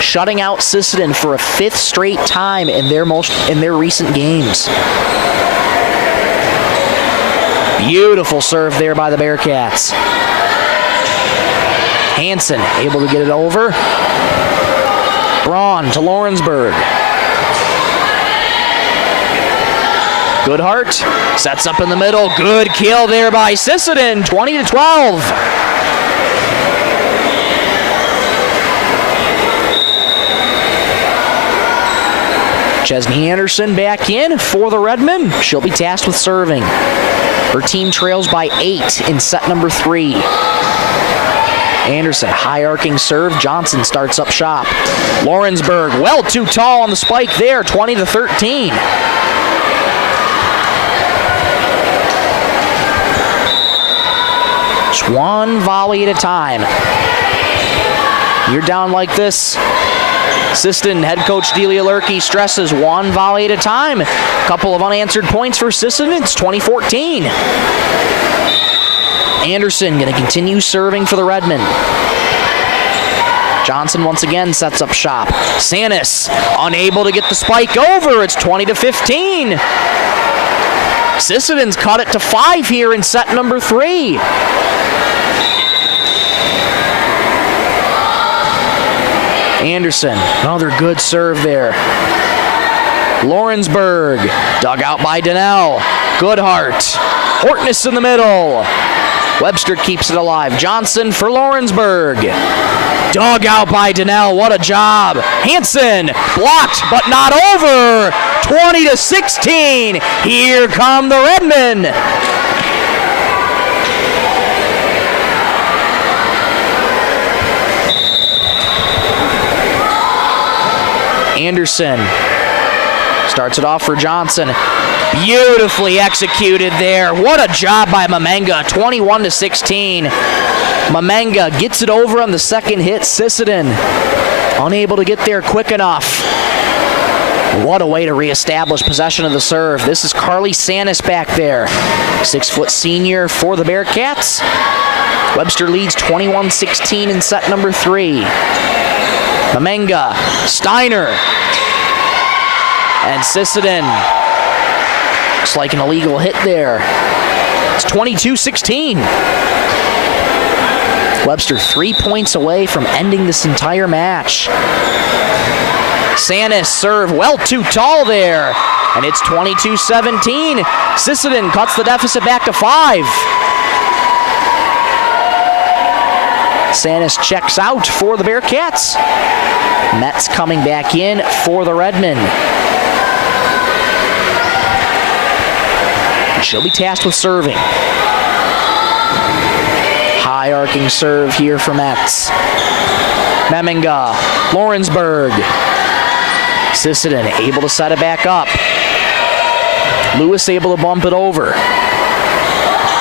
shutting out Sisseton for a 5th straight time in their recent games. Beautiful serve there by the Bearcats. Hansen able to get it over. Braun to Lawrenceburg. Goodhart sets up in the middle. Good kill there by Sisseton. 20-12. Chesney Anderson back in for the Redmen. She'll be tasked with serving. Her team trails by 8 in set number 3. Anderson, high arcing serve. Johnson starts up shop. Lawrenceburg, well too tall on the spike there. 20-13. Just one volley at a time. You're down like this. Sisseton head coach Delia Lurkey stresses one volley at a time. Couple of unanswered points for Sisseton. It's 20-14. Anderson going to continue serving for the Redmen. Johnson once again sets up shop. Sanis unable to get the spike over. It's 20-15. Sisseton's cut it to 5 here in set number 3. Anderson, another good serve there. Lawrenceburg, dug out by Donnell. Goodhart, Hortness in the middle. Webster keeps it alive. Johnson for Lawrenceburg. Dug out by Donnell, what a job. Hansen, blocked but not over. 20-16, here come the Redmen. Anderson starts it off for Johnson. Beautifully executed there. What a job by Mamenga. 21-16. Mamenga gets it over on the second hit. Sisseton unable to get there quick enough. What a way to reestablish possession of the serve. This is Carly Sanis back there. 6-foot senior for the Bearcats. Webster leads 21-16 in set number 3. Mamenga, Steiner, and Sisseton. Looks like an illegal hit there. It's 22-16. Webster 3 points away from ending this entire match. Sanis serve well too tall there, and it's 22-17. Sisseton cuts the deficit back to 5. Sanis checks out for the Bearcats. Metz coming back in for the Redmen. She'll be tasked with serving. High arcing serve here for Metz. Mamenga, Lawrenceburg. Sisseton able to set it back up. Lewis able to bump it over.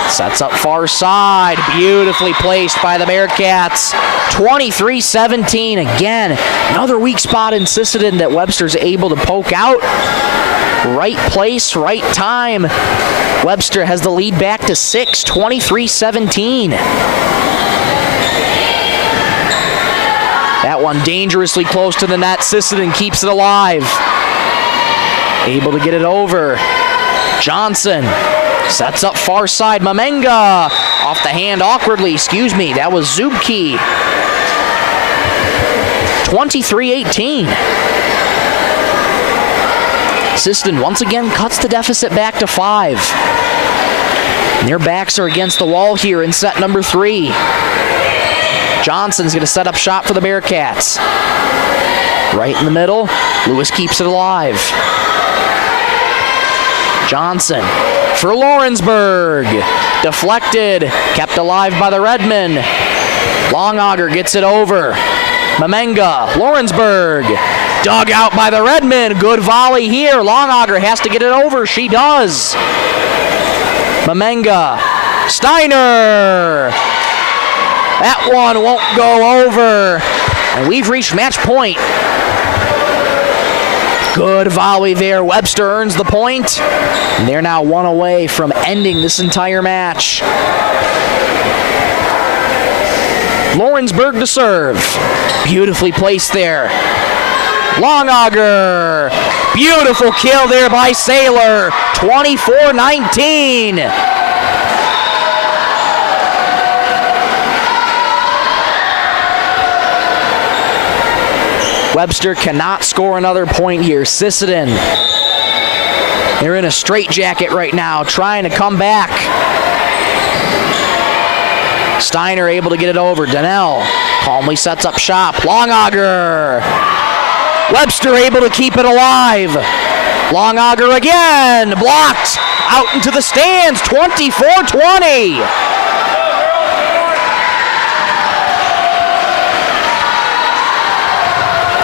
Sets up far side. Beautifully placed by the Bearcats. 23-17. Again, another weak spot in Sisseton that Webster's able to poke out. Right place, right time. Webster has the lead back to 6. 23-17. That one dangerously close to the net. Sisseton keeps it alive. Able to get it over. Johnson sets up far side. Mamenga off the hand awkwardly. That was Zubke. 23-18. Sisseton once again cuts the deficit back to 5. And their backs are against the wall here in set number 3. Johnson's going to set up shop for the Bearcats. Right in the middle. Lewis keeps it alive. Johnson for Lawrenceburg. Deflected. Kept alive by the Redmen. Longauger gets it over. Mamenga. Lawrenceburg. Dug out by the Redmen. Good volley here. Longauger has to get it over. She does. Mamenga. Steiner. That one won't go over. And we've reached match point. Good volley there. Webster earns the point. And they're now 1 away from ending this entire match. Lawrenceburg to serve. Beautifully placed there. Longauger. Beautiful kill there by Saylor. 24-19. Webster cannot score another point here. Sisseton, they're in a straitjacket right now, trying to come back. Steiner able to get it over. Donnell calmly sets up shop. Longauger. Webster able to keep it alive. Longauger again. Blocked. Out into the stands. 24-20.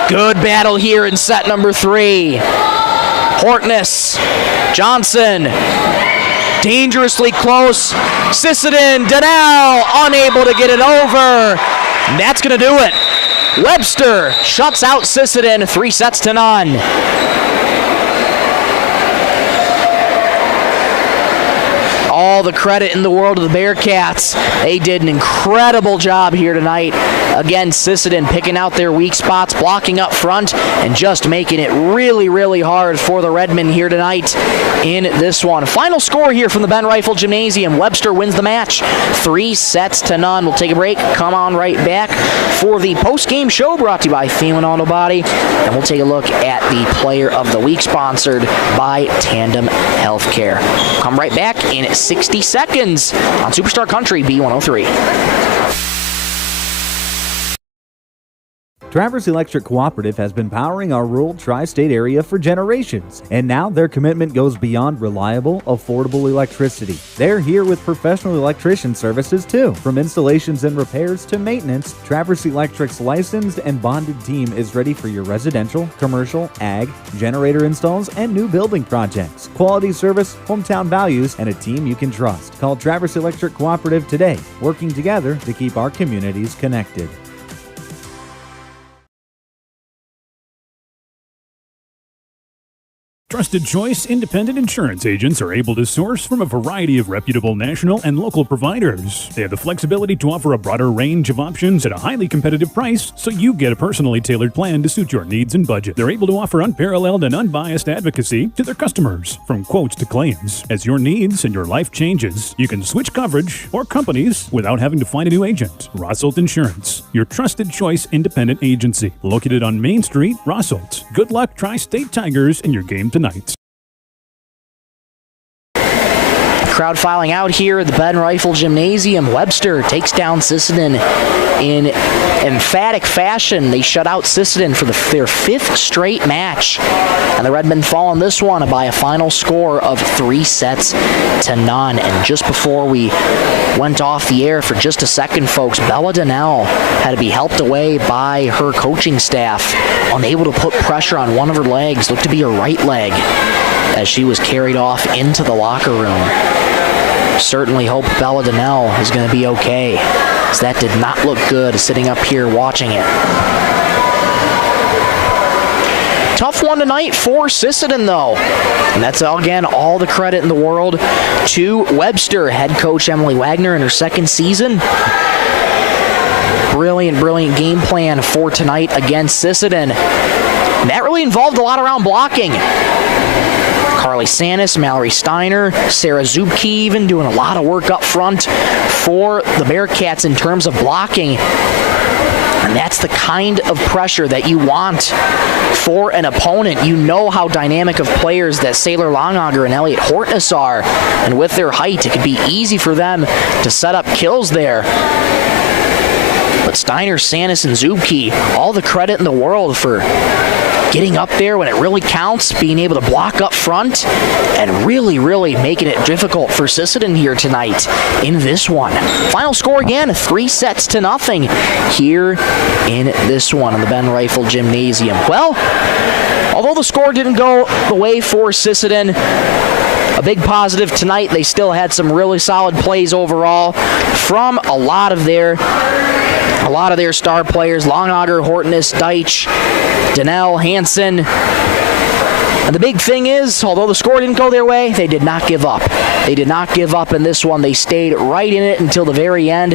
Good battle here in set number 3. Hortness, Johnson, dangerously close. Sisseton, Donnell, unable to get it over. And that's going to do it. Webster shuts out Sisseton 3-0. All the credit in the world of the Bearcats. They did an incredible job here tonight. Again, Sisseton picking out their weak spots, blocking up front, and just making it really, really hard for the Redmen here tonight in this one. Final score here from the Ben Rifle Gymnasium. Webster wins the match 3-0. We'll take a break, come on right back for the post-game show brought to you by Thielen Auto Body, and we'll take a look at the Player of the Week sponsored by Tandem Healthcare. Come right back in 60 seconds on Superstar Country B103. Traverse Electric Cooperative has been powering our rural tri-state area for generations, and now their commitment goes beyond reliable, affordable electricity. They're here with professional electrician services too. From installations and repairs to maintenance, Traverse Electric's licensed and bonded team is ready for your residential, commercial, ag, generator installs, and new building projects. Quality service, hometown values, and a team you can trust. Call Traverse Electric Cooperative today, working together to keep our communities connected. Trusted Choice independent insurance agents are able to source from a variety of reputable national and local providers. They have the flexibility to offer a broader range of options at a highly competitive price, so you get a personally tailored plan to suit your needs and budget. They're able to offer unparalleled and unbiased advocacy to their customers, from quotes to claims. As your needs and your life changes, you can switch coverage or companies without having to find a new agent. Rossolt Insurance, your Trusted Choice independent agency, located on Main Street, Rossolt. Good luck, Tri-State Tigers, in your game tonight. Crowd filing out here at the Ben Rifle Gymnasium. Webster takes down Sisseton in emphatic fashion. They shut out Sisseton for their 5th straight match. And the Redmen fall in this one by a final score of 3-0. And just before we went off the air for just a second, folks, Bella Donnell had to be helped away by her coaching staff, unable to put pressure on one of her legs, looked to be her right leg, as she was carried off into the locker room. Certainly hope Bella Donnell is going to be okay, as that did not look good sitting up here watching it. Tough one tonight for Sisseton, though. And that's, again, all the credit in the world to Webster. Head coach Emily Wagner in her 2nd season. Brilliant game plan for tonight against Sisseton. And that really involved a lot around blocking. Carly Sanis, Mallory Steiner, Sarah Zubke even doing a lot of work up front for the Bearcats in terms of blocking. And that's the kind of pressure that you want for an opponent. You know how dynamic of players that Saylor Longauger and Elliot Hortness are. And with their height, it could be easy for them to set up kills there. But Steiner, Sanis, and Zubke, all the credit in the world for getting up there when it really counts, being able to block up front, and really making it difficult for Sisseton here tonight in this one. Final score again, 3-0 here in this one on the Ben Rifle Gymnasium. Well, although the score didn't go the way for Sisseton, a big positive tonight, they still had some really solid plays overall from a lot of their star players: Longauger, Hortness, Deitch, Donnell, Hansen. And the big thing is, although the score didn't go their way, they did not give up. They did not give up in this one. They stayed right in it until the very end,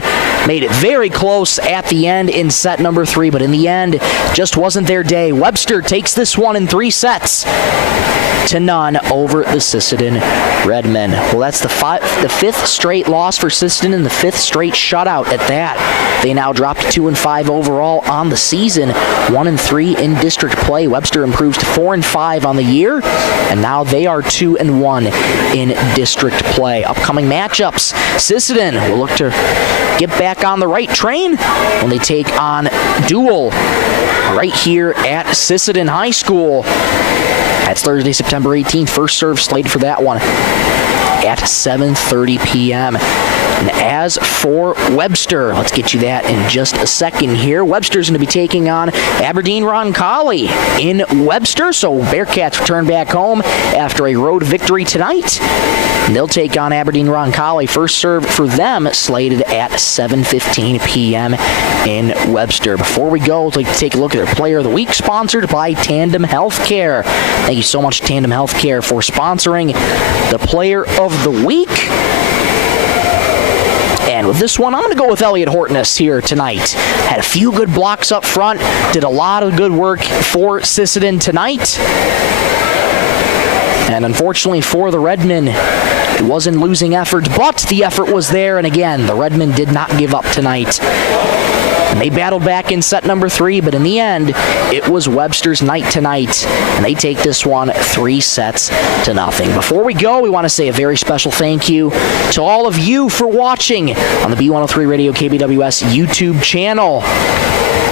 made it very close at the end in set number 3, but in the end, just wasn't their day. Webster takes this one in 3 sets to none over the Sisseton Redmen. Well, that's the 5th straight loss for Sisseton and the 5th straight shutout at that. They now dropped to 2-5 overall on the season, 1-3 in district play. Webster improves to 4-5 on the year, and now they are 2-1 in district play. Upcoming matchups: Sisseton will look to get back on the right train when they take on Dual right here at Sisseton High School. That's Thursday, September 18th. First serve slated for that one at 7:30 p.m. And as for Webster, let's get you that in just a second here. Webster's going to be taking on Aberdeen Roncalli in Webster. So Bearcats return back home after a road victory tonight. And they'll take on Aberdeen Roncalli. First serve for them slated at 7:15 p.m. in Webster. Before we go, I'd like to take a look at our Player of the Week, sponsored by Tandem Healthcare. Thank you so much, Tandem Healthcare, for sponsoring the Player of the Week. And with this one, I'm going to go with Elliot Hortness here tonight. Had a few good blocks up front, did a lot of good work for Sisseton tonight. And unfortunately for the Redmen, it wasn't losing effort, but the effort was there. And again, the Redmen did not give up tonight. And they battled back in set number 3, but in the end, it was Webster's night tonight, and they take this one 3-0. Before we go, we want to say a very special thank you to all of you for watching on the B103 Radio KBWS YouTube channel.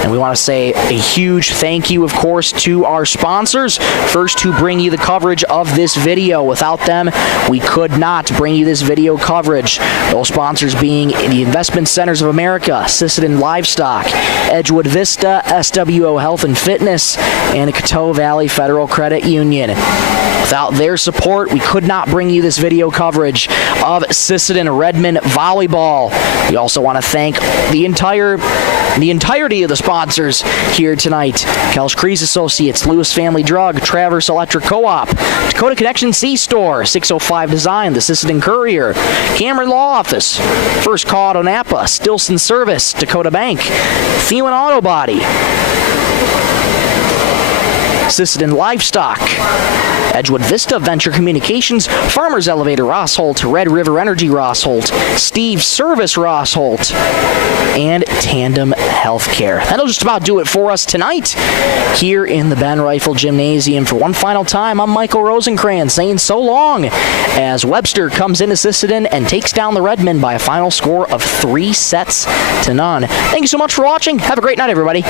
And we want to say a huge thank you, of course, to our sponsors, first to bring you the coverage of this video. Without them, we could not bring you this video coverage. Those sponsors being the Investment Centers of America, Sisseton Livestock, Edgewood Vista, SWO Health and Fitness, and the Coteau Valley Federal Credit Union. Without their support, we could not bring you this video coverage of Sisseton Redmen Volleyball. We also want to thank the entirety of the sponsors here tonight: Kelch Crease Associates, Lewis Family Drug, Traverse Electric Co-op, Dakota Connection C-Store, 605 Design, the Sisseton Courier, Cameron Law Office, First Call Auto Napa, Stilson Service, Dakota Bank, Thielen Auto Body, Sisseton Livestock, Edgewood Vista Venture Communications, Farmers Elevator Rossholt, Red River Energy Rossholt, Steve Service Rossholt, and Tandem Healthcare. That'll just about do it for us tonight here in the Ben Rifle Gymnasium. For one final time, I'm Michael Rosencrans saying so long as Webster comes into Sisseton and takes down the Redmen by a final score of 3-0. Thank you so much for watching. Have a great night, everybody.